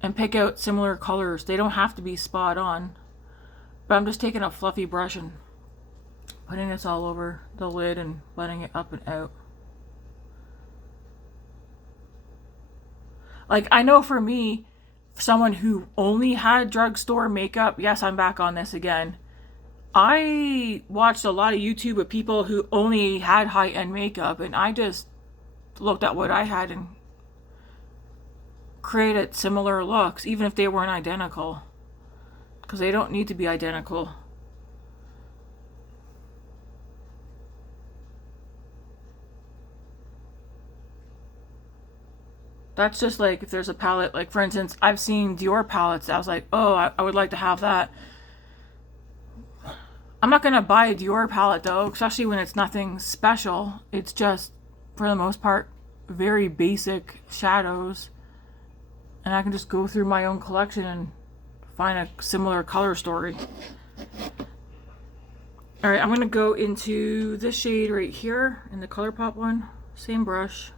and pick out similar colors. They don't have to be spot on. But I'm just taking a fluffy brush and putting this all over the lid and letting it up and out. Like, I know for me, someone who only had drugstore makeup, yes, I'm back on this again. I watched a lot of YouTube of people who only had high-end makeup, and I just looked at what I had and created similar looks, even if they weren't identical, because they don't need to be identical. That's just like if there's a palette, like for instance, I've seen Dior palettes. I was like, oh, I would like to have that. I'm not gonna buy a Dior palette though, especially when it's nothing special. It's just, for the most part, very basic shadows. And I can just go through my own collection and find a similar color story. Alright, I'm going to go into this shade right here in the Colorpop one. Same brush.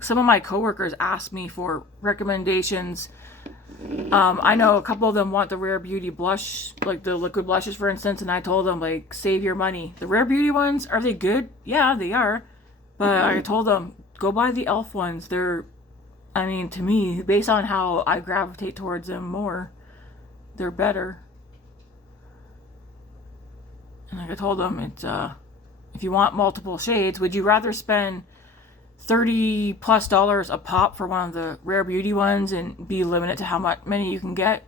Some of my coworkers asked me for recommendations. I know a couple of them want the Rare Beauty blush, like the liquid blushes, for instance, and I told them, like, save your money. The Rare Beauty ones, are they good? Yeah, they are. But I told them, go buy the e.l.f. ones. They're, I mean, to me, based on how I gravitate towards them more, they're better. And like I told them, it's, if you want multiple shades, would you rather spend $30+ a pop for one of the Rare Beauty ones and be limited to how many you can get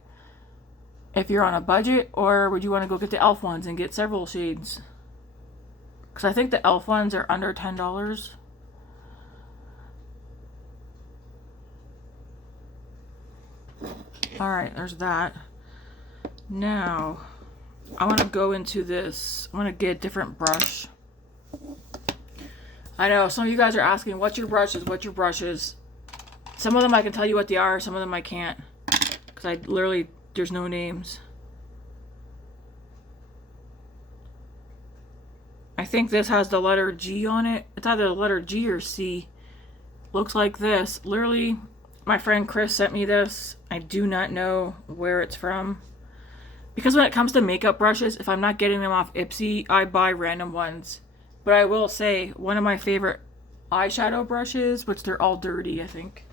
if you're on a budget, or would you want to go get the e.l.f. ones and get several shades? Because I think the e.l.f. ones are under $10. Alright, there's that. Now, I want to go into this. I want to get a different brush. I know some of you guys are asking, what's your brushes? What's your brushes? Some of them I can tell you what they are, some of them I can't. Because I literally, there's no names. I think this has the letter G on it. It's either the letter G or C. Looks like this. Literally, my friend Chris sent me this. I do not know where it's from. Because when it comes to makeup brushes, if I'm not getting them off Ipsy, I buy random ones. But I will say, one of my favorite eyeshadow brushes, which they're all dirty, I think.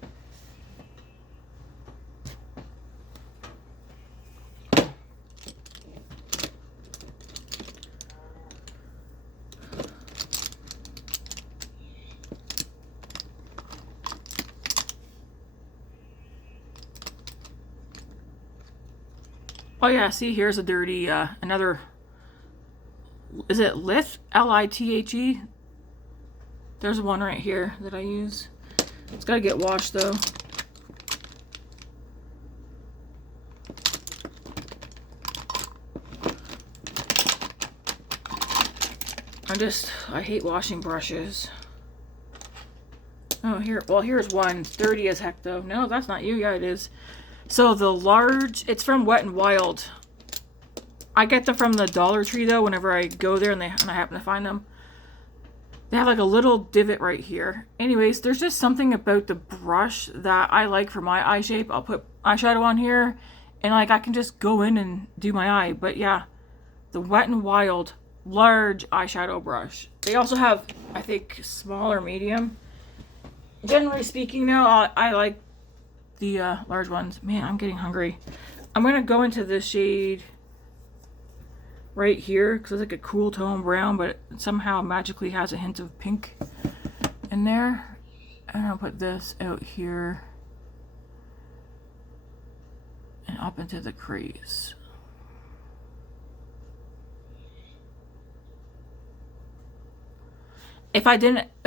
Oh yeah, see, here's a dirty, another, is it Lithe? L-I-T-H-E? There's one right here that I use. It's gotta get washed though. I hate washing brushes. Oh, here, well, here's one. Dirty as heck though. No, that's not you. Yeah, it is. So the large, it's from Wet n Wild. I get them from the Dollar Tree though whenever I go there and I happen to find them. They have like a little divot right here. Anyways, there's just something about the brush that I like for my eye shape. I'll put eyeshadow on here and like I can just go in and do my eye. But yeah, the Wet n Wild large eyeshadow brush. They also have, I think, small or medium. Generally speaking though, I like the large ones. Man, I'm getting hungry. I'm gonna go into this shade right here because it's like a cool tone brown, but it somehow magically has a hint of pink in there. And I'll put this out here and up into the crease. If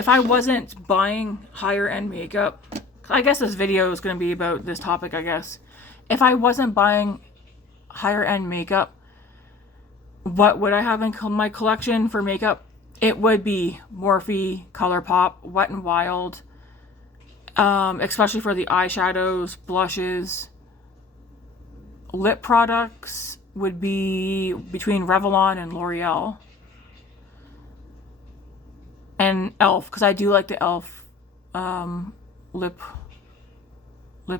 I wasn't buying higher end makeup, I guess this video is going to be about this topic, I guess. If I wasn't buying higher end makeup, what would I have in my collection for makeup? It would be Morphe, Colorpop, Wet n Wild, especially for the eyeshadows, blushes. Lip products would be between Revlon and L'Oreal. And e.l.f., because I do like the e.l.f. Lip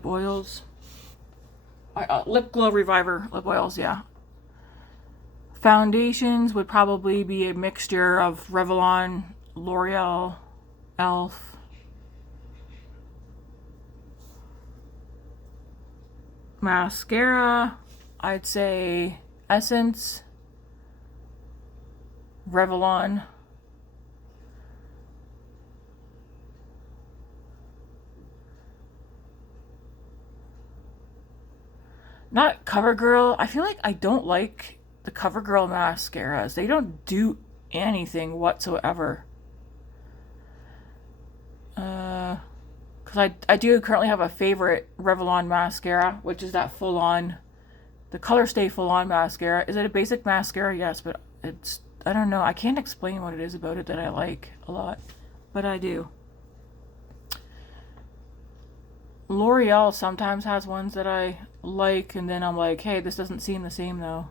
oils. Lip Glow Reviver lip oils, yeah. Foundations would probably be a mixture of Revlon, L'Oreal, e.l.f. Mascara, I'd say Essence, Revlon. Not CoverGirl. I feel like I don't like the CoverGirl mascaras. They don't do anything whatsoever. Because I do currently have a favorite Revlon mascara, which is that full-on, the Color Stay full-on mascara. Is it a basic mascara? Yes, but it's, I don't know. I can't explain what it is about it that I like a lot, but I do. L'Oreal sometimes has ones that I like, and then I'm like, hey, this doesn't seem the same though.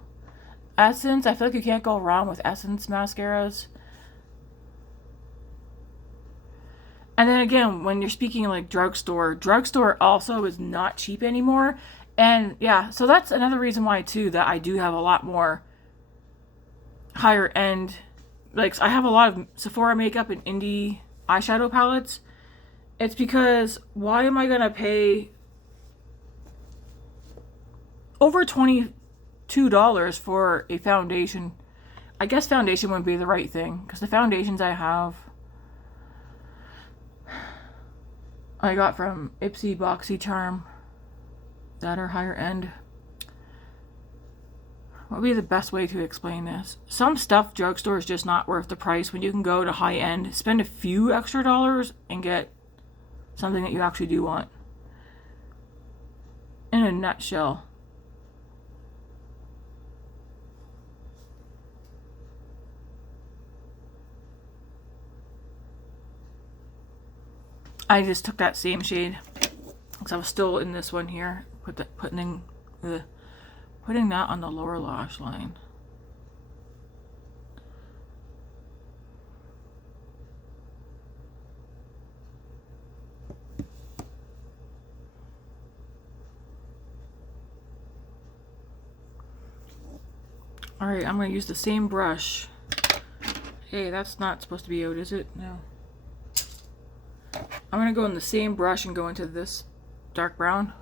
Essence, I feel like you can't go wrong with Essence mascaras. And then again, when you're speaking like drugstore also is not cheap anymore. And yeah, so that's another reason why too that I do have a lot more higher end, like I have a lot of Sephora makeup and indie eyeshadow palettes. It's because why am I gonna pay over $22 for a foundation? I guess foundation wouldn't be the right thing, because the foundations I have I got from Ipsy Boxy Charm that are higher end. What would be the best way to explain this? Some stuff drugstore is just not worth the price when you can go to high end, spend a few extra dollars, and get something that you actually do want. In a nutshell. I just took that same shade because I was still in this one here. Putting that on the lower lash line. Alright, I'm going to use the same brush. Hey, that's not supposed to be out, is it? No. I'm going to go in the same brush and go into this dark brown.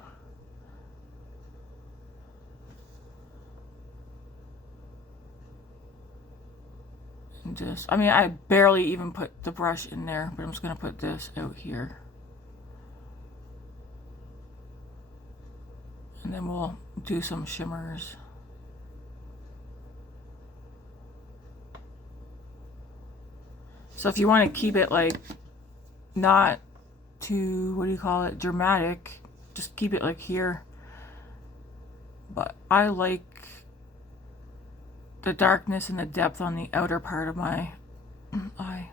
And just, I mean, I barely even put the brush in there, but I'm just going to put this out here. And then we'll do some shimmers. So if you want to keep it like not too, what do you call it, dramatic, just keep it like here. But I like the darkness and the depth on the outer part of my eye.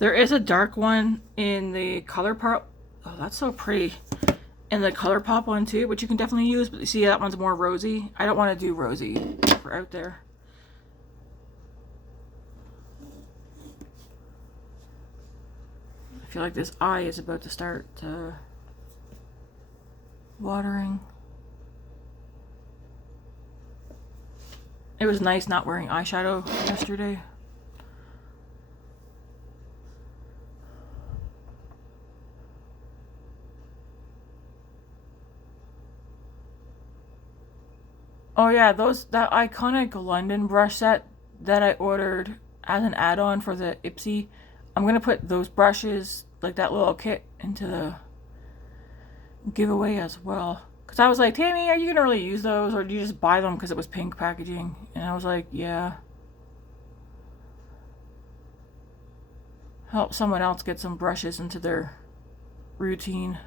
There is a dark one in the Colorpop. Oh, that's so pretty. In the Colorpop one too, which you can definitely use. But you see, that one's more rosy. I don't want to do rosy for out there. I feel like this eye is about to start watering. It was nice not wearing eyeshadow yesterday. Oh yeah, that iconic London brush set that I ordered as an add-on for the Ipsy. I'm gonna put those brushes, like that little kit, into the giveaway as well. Cause I was like, Tammy, are you gonna really use those, or do you just buy them because it was pink packaging? And I was like, yeah. Help someone else get some brushes into their routine.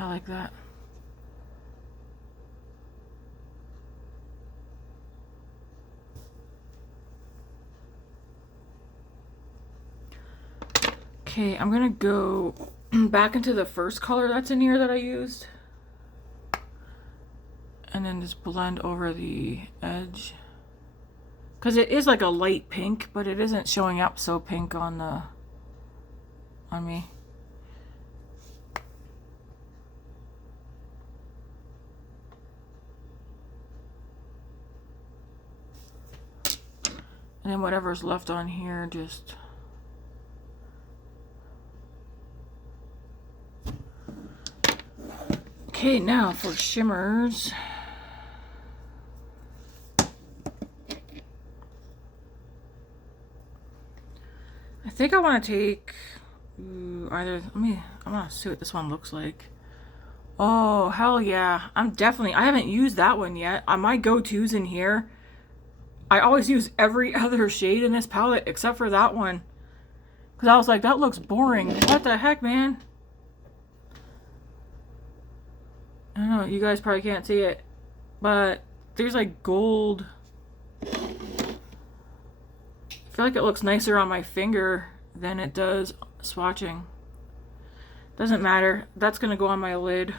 I like that. Okay, I'm gonna go back into the first color that's in here that I used. And then just blend over the edge. Because it is like a light pink, but it isn't showing up so pink on me. And then whatever's left on here, just okay. Now for shimmers, I think I want to take either. I want to see what this one looks like. Oh hell yeah! I haven't used that one yet. My go-tos in here. I always use every other shade in this palette except for that one. Because I was like, that looks boring. What the heck, man? I don't know, you guys probably can't see it, but there's like gold. I feel like it looks nicer on my finger than it does swatching. Doesn't matter. That's gonna go on my lid.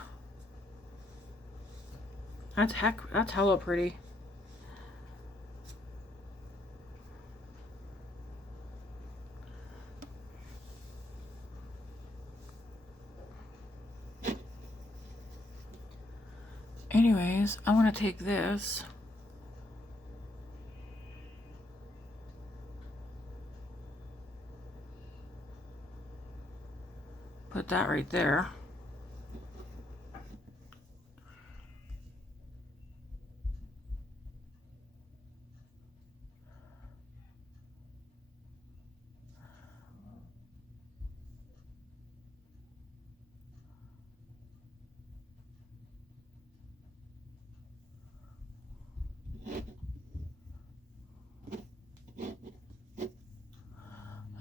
That's hella pretty. Anyways, I want to take this. Put that right there.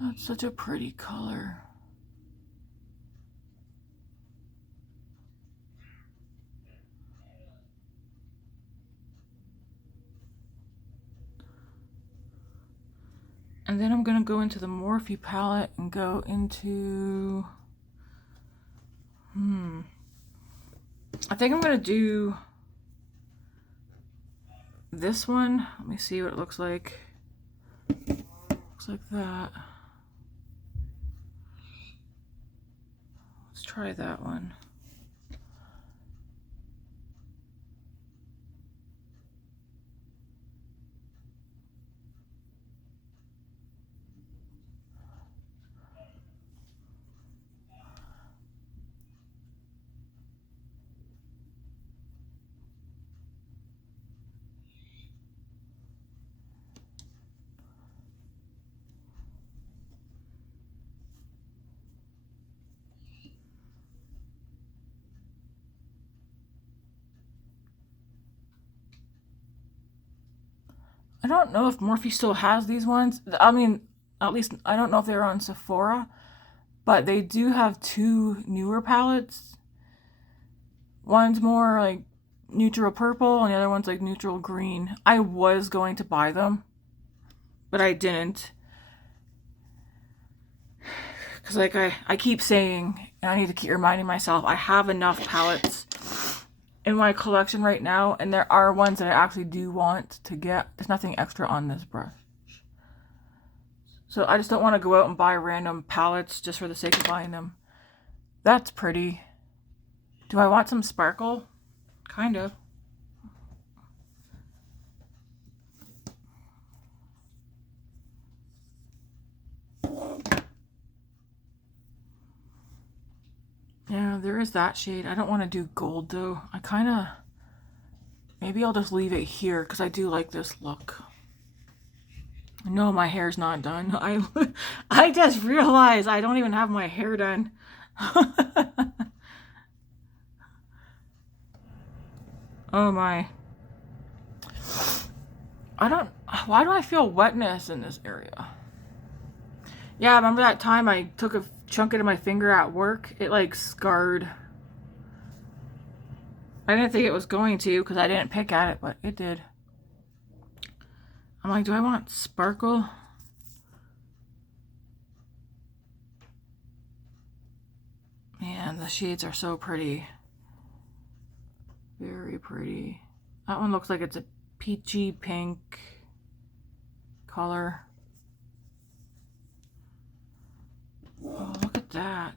That's such a pretty color. And then I'm gonna go into the Morphe palette and go into, I think I'm gonna do this one. Let me see what it looks like. Looks like that. Let's try that one. I don't know if Morphe still has these ones. I mean, at least I don't know if they're on Sephora, but they do have two newer palettes. One's more like neutral purple and the other one's like neutral green. I was going to buy them, but I didn't. Because like I keep saying, and I need to keep reminding myself, I have enough palettes in my collection right now, and there are ones that I actually do want to get. There's nothing extra on this brush. So I just don't want to go out and buy random palettes just for the sake of buying them. That's pretty. Do I want some sparkle? Kind of. Yeah, there is that shade. I don't want to do gold though. I kind of, maybe I'll just leave it here because I do like this look. No, my hair's not done. I just realized I don't even have my hair done. Oh my. Why do I feel wetness in this area? Yeah, remember that time I took a chunk out of my finger at work? It like scarred. I didn't think it was going to because I didn't pick at it, but it did. I'm like, do I want sparkle? Man, the shades are so pretty. Very pretty. That one looks like it's a peachy pink color. Oh, look at that.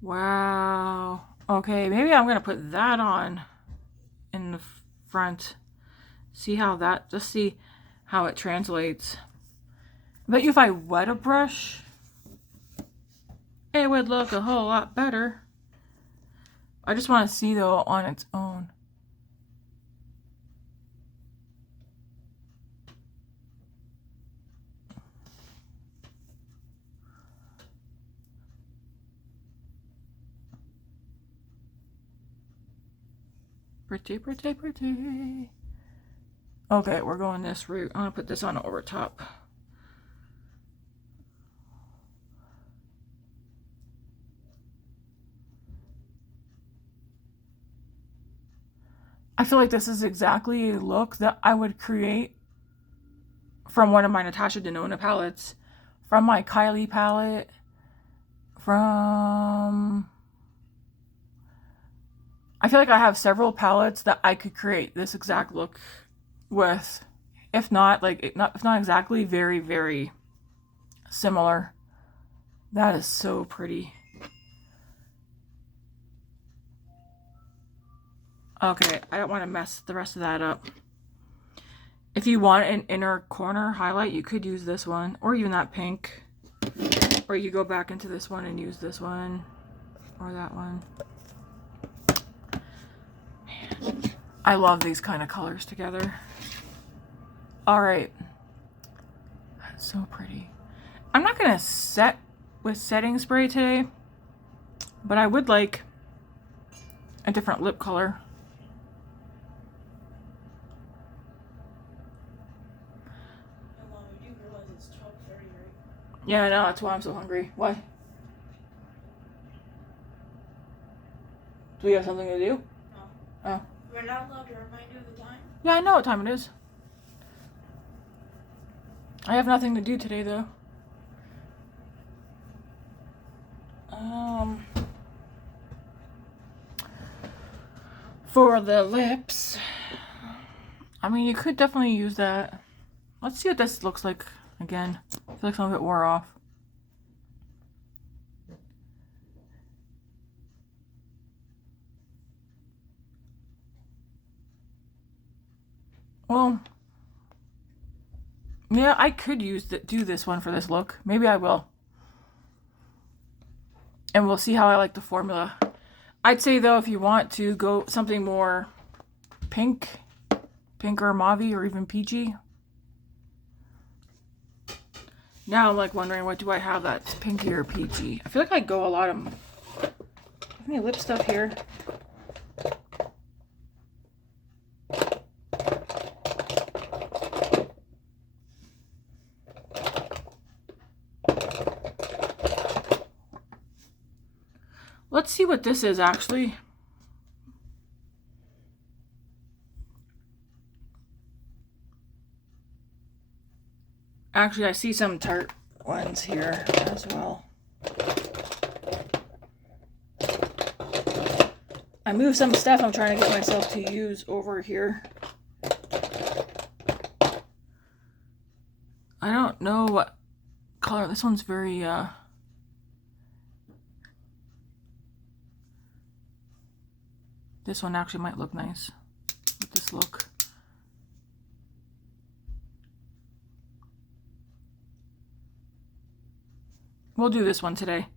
Wow. Okay, maybe I'm going to put that on in the front. See how that, just see how it translates. I bet you if I wet a brush, it would look a whole lot better. I just want to see though on its own. Pretty, pretty, pretty. Okay, we're going this route. I'm gonna put this on over top. I feel like this is exactly a look that I would create from one of my Natasha Denona palettes, from my Kylie palette, from... I feel like I have several palettes that I could create this exact look with. If not, like, if not exactly, very, very similar. That is so pretty. Okay, I don't want to mess the rest of that up. If you want an inner corner highlight, you could use this one, or even that pink. Or you go back into this one and use this one, or that one. Man, I love these kind of colors together. All right. That's so pretty. I'm not going to set with setting spray today, but I would like a different lip color. Yeah, I know, that's why I'm so hungry. Why? Do we have something to do? No. Oh. We're not allowed to remind you of the time? Yeah, I know what time it is. I have nothing to do today, though. For the lips, I mean, you could definitely use that. Let's see what this looks like again. I feel like some of it wore off. Well, yeah, I could do this one for this look. Maybe I will. And we'll see how I like the formula. I'd say, though, if you want to go something more pink or mauve or even peachy. Now I'm like wondering, what do I have that's pinky or peachy? I feel like I go a lot of... Any lip stuff here? Let's see what this is, actually. Actually, I see some Tarte ones here as well. I moved some stuff I'm trying to get myself to use over here. I don't know what color. This one's very, this one actually might look nice with this look. We'll do this one today.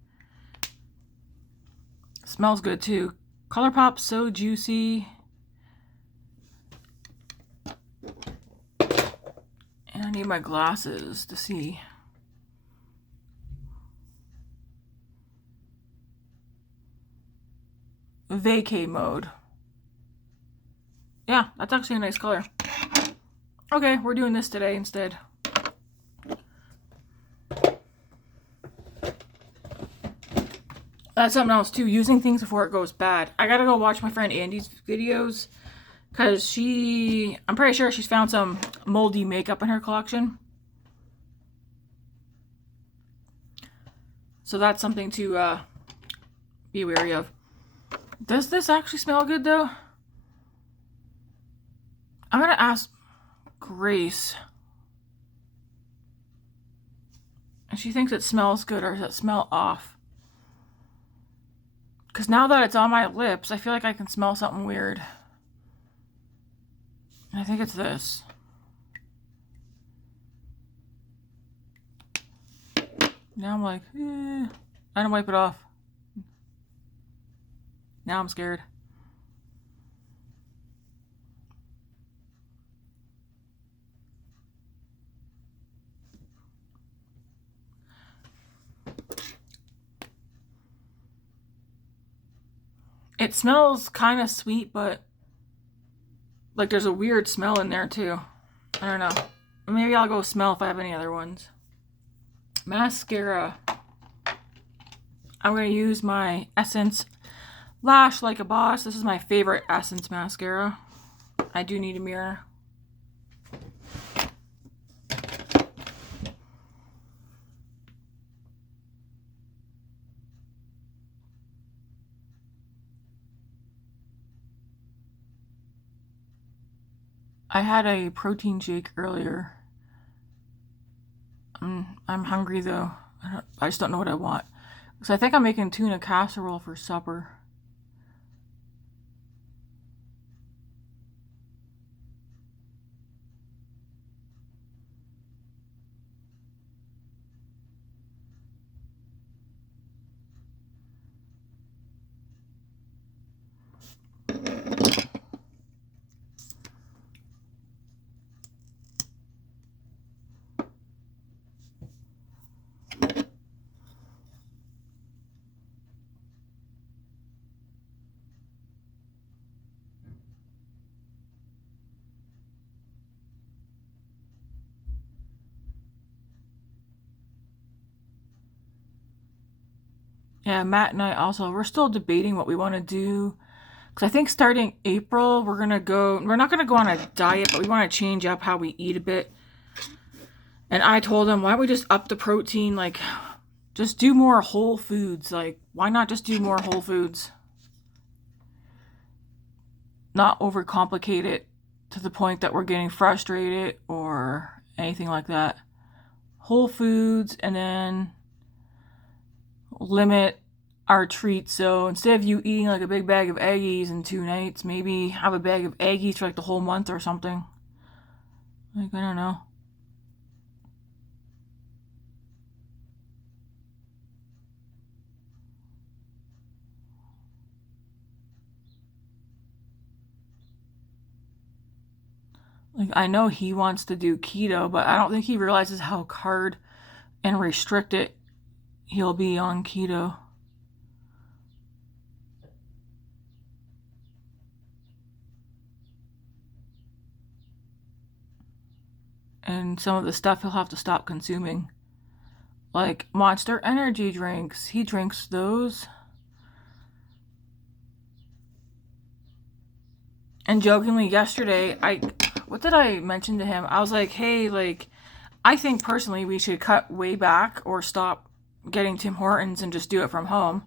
Smells good too. Colorpop So Juicy. And I need my glasses to see. Vacay mode. Yeah, that's actually a nice color. Okay, we're doing this today instead. That's something else too, using things before it goes bad. I gotta go watch my friend Andy's videos, because I'm pretty sure she's found some moldy makeup in her collection. So that's something to be wary of. Does this actually smell good though? I'm gonna ask Grace. And she thinks it smells good, or does it smell off? Because now that it's on my lips, I feel like I can smell something weird. And I think it's this. Now I'm like, I don't wipe it off. Now I'm scared. It smells kind of sweet, but like there's a weird smell in there too. I don't know. Maybe I'll go smell if I have any other ones. Mascara. I'm going to use my Essence Lash Like a Boss. This is my favorite Essence mascara. I do need a mirror. I had a protein shake earlier. I'm hungry though. I just don't know what I want. So I think I'm making tuna casserole for supper. Yeah, Matt and I also, we're still debating what we want to do. Because I think starting April, we're not going to go on a diet, but we want to change up how we eat a bit. And I told him, why don't we just up the protein? Like, just do more whole foods. Like, why not just do more whole foods? Not overcomplicate it to the point that we're getting frustrated or anything like that. Whole foods, and then limit our treats. So instead of you eating like a big bag of Eggies in 2 nights, maybe have a bag of Eggies for like the whole month or something. Like, I don't know. Like, I know he wants to do keto, but I don't think he realizes how hard and restricted he'll be on keto. And some of the stuff he'll have to stop consuming. Like Monster energy drinks. He drinks those. And jokingly yesterday, what did I mention to him? I was like, hey, like, I think personally we should cut way back or stop getting Tim Hortons and just do it from home.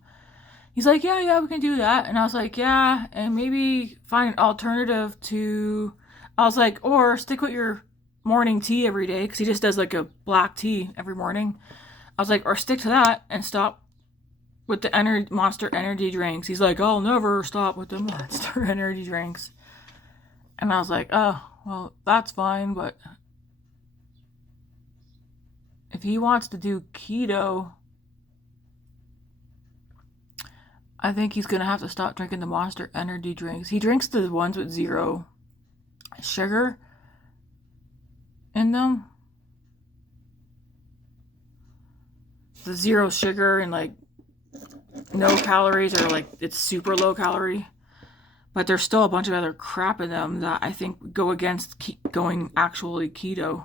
He's like, yeah, we can do that. And I was like, yeah, and maybe find an alternative to, I was like, or stick with your morning tea every day, because he just does like a black tea every morning. I was like, or stick to that and stop with the Monster energy drinks. He's like, I'll never stop with the Monster energy drinks. And I was like, oh, well, that's fine, but if he wants to do keto, I think he's going to have to stop drinking the Monster energy drinks. He drinks the ones with 0 sugar in them. The 0 sugar and like no calories, or like it's super low calorie. But there's still a bunch of other crap in them that I think go against going actually keto.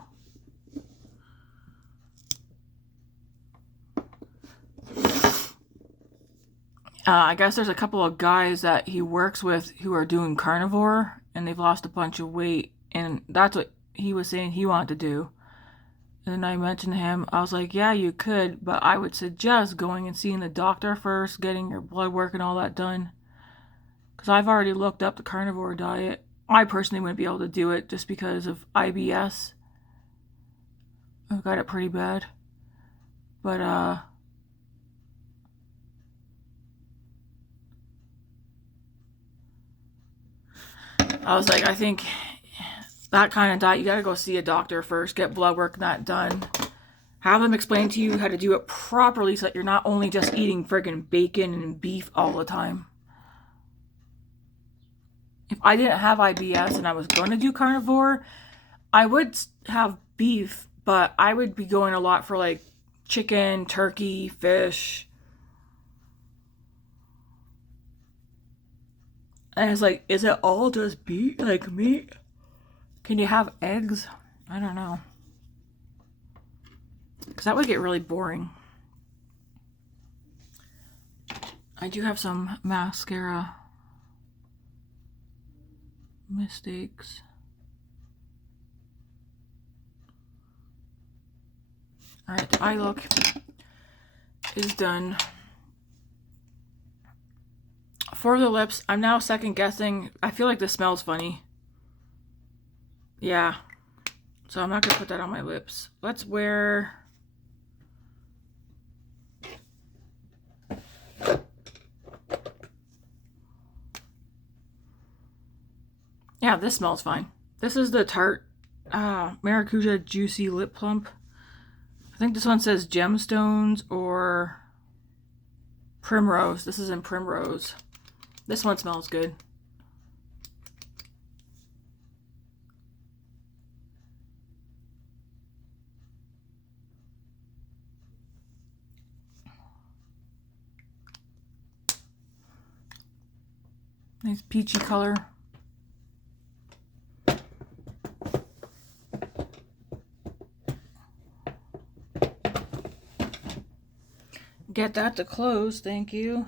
I guess there's a couple of guys that he works with who are doing carnivore, and they've lost a bunch of weight, and that's what he was saying he wanted to do. And then I mentioned to him, I was like, yeah, you could, but I would suggest going and seeing the doctor first, getting your blood work and all that done. Because I've already looked up the carnivore diet. I personally wouldn't be able to do it just because of IBS. I've got it pretty bad. But, I was like, I think that kind of diet, you gotta go see a doctor first, get blood work and that done. Have them explain to you how to do it properly so that you're not only just eating friggin' bacon and beef all the time. If I didn't have IBS and I was going to do carnivore, I would have beef, but I would be going a lot for like chicken, turkey, fish. And it's like, is it all just beef, like meat? Can you have eggs? I don't know. Because that would get really boring. I do have some mascara. mistakes. Alright, the eye look is done. For the lips, I'm now second guessing. I feel like this smells funny. Yeah. So I'm not going to put that on my lips. Let's wear... Yeah, this smells fine. This is the Tarte Maracuja Juicy Lip Plump. I think this one says Gemstones or Primrose. This is in Primrose. This one smells good. Nice peachy color. Get that to close, thank you.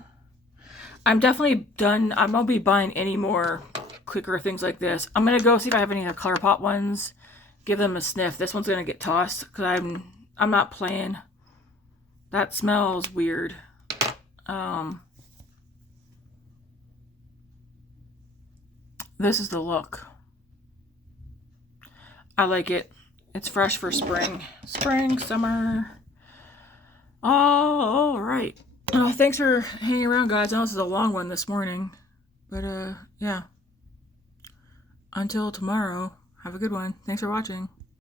I'm definitely done. I won't be buying any more clicker things like this. I'm gonna go see if I have any of the Colorpop ones. Give them a sniff. This one's gonna get tossed because I'm not playing. That smells weird. This is the look. I like it. It's fresh for spring. Spring, summer. All right. Oh, thanks for hanging around, guys. I know this is a long one this morning. But, yeah. Until tomorrow, have a good one. Thanks for watching.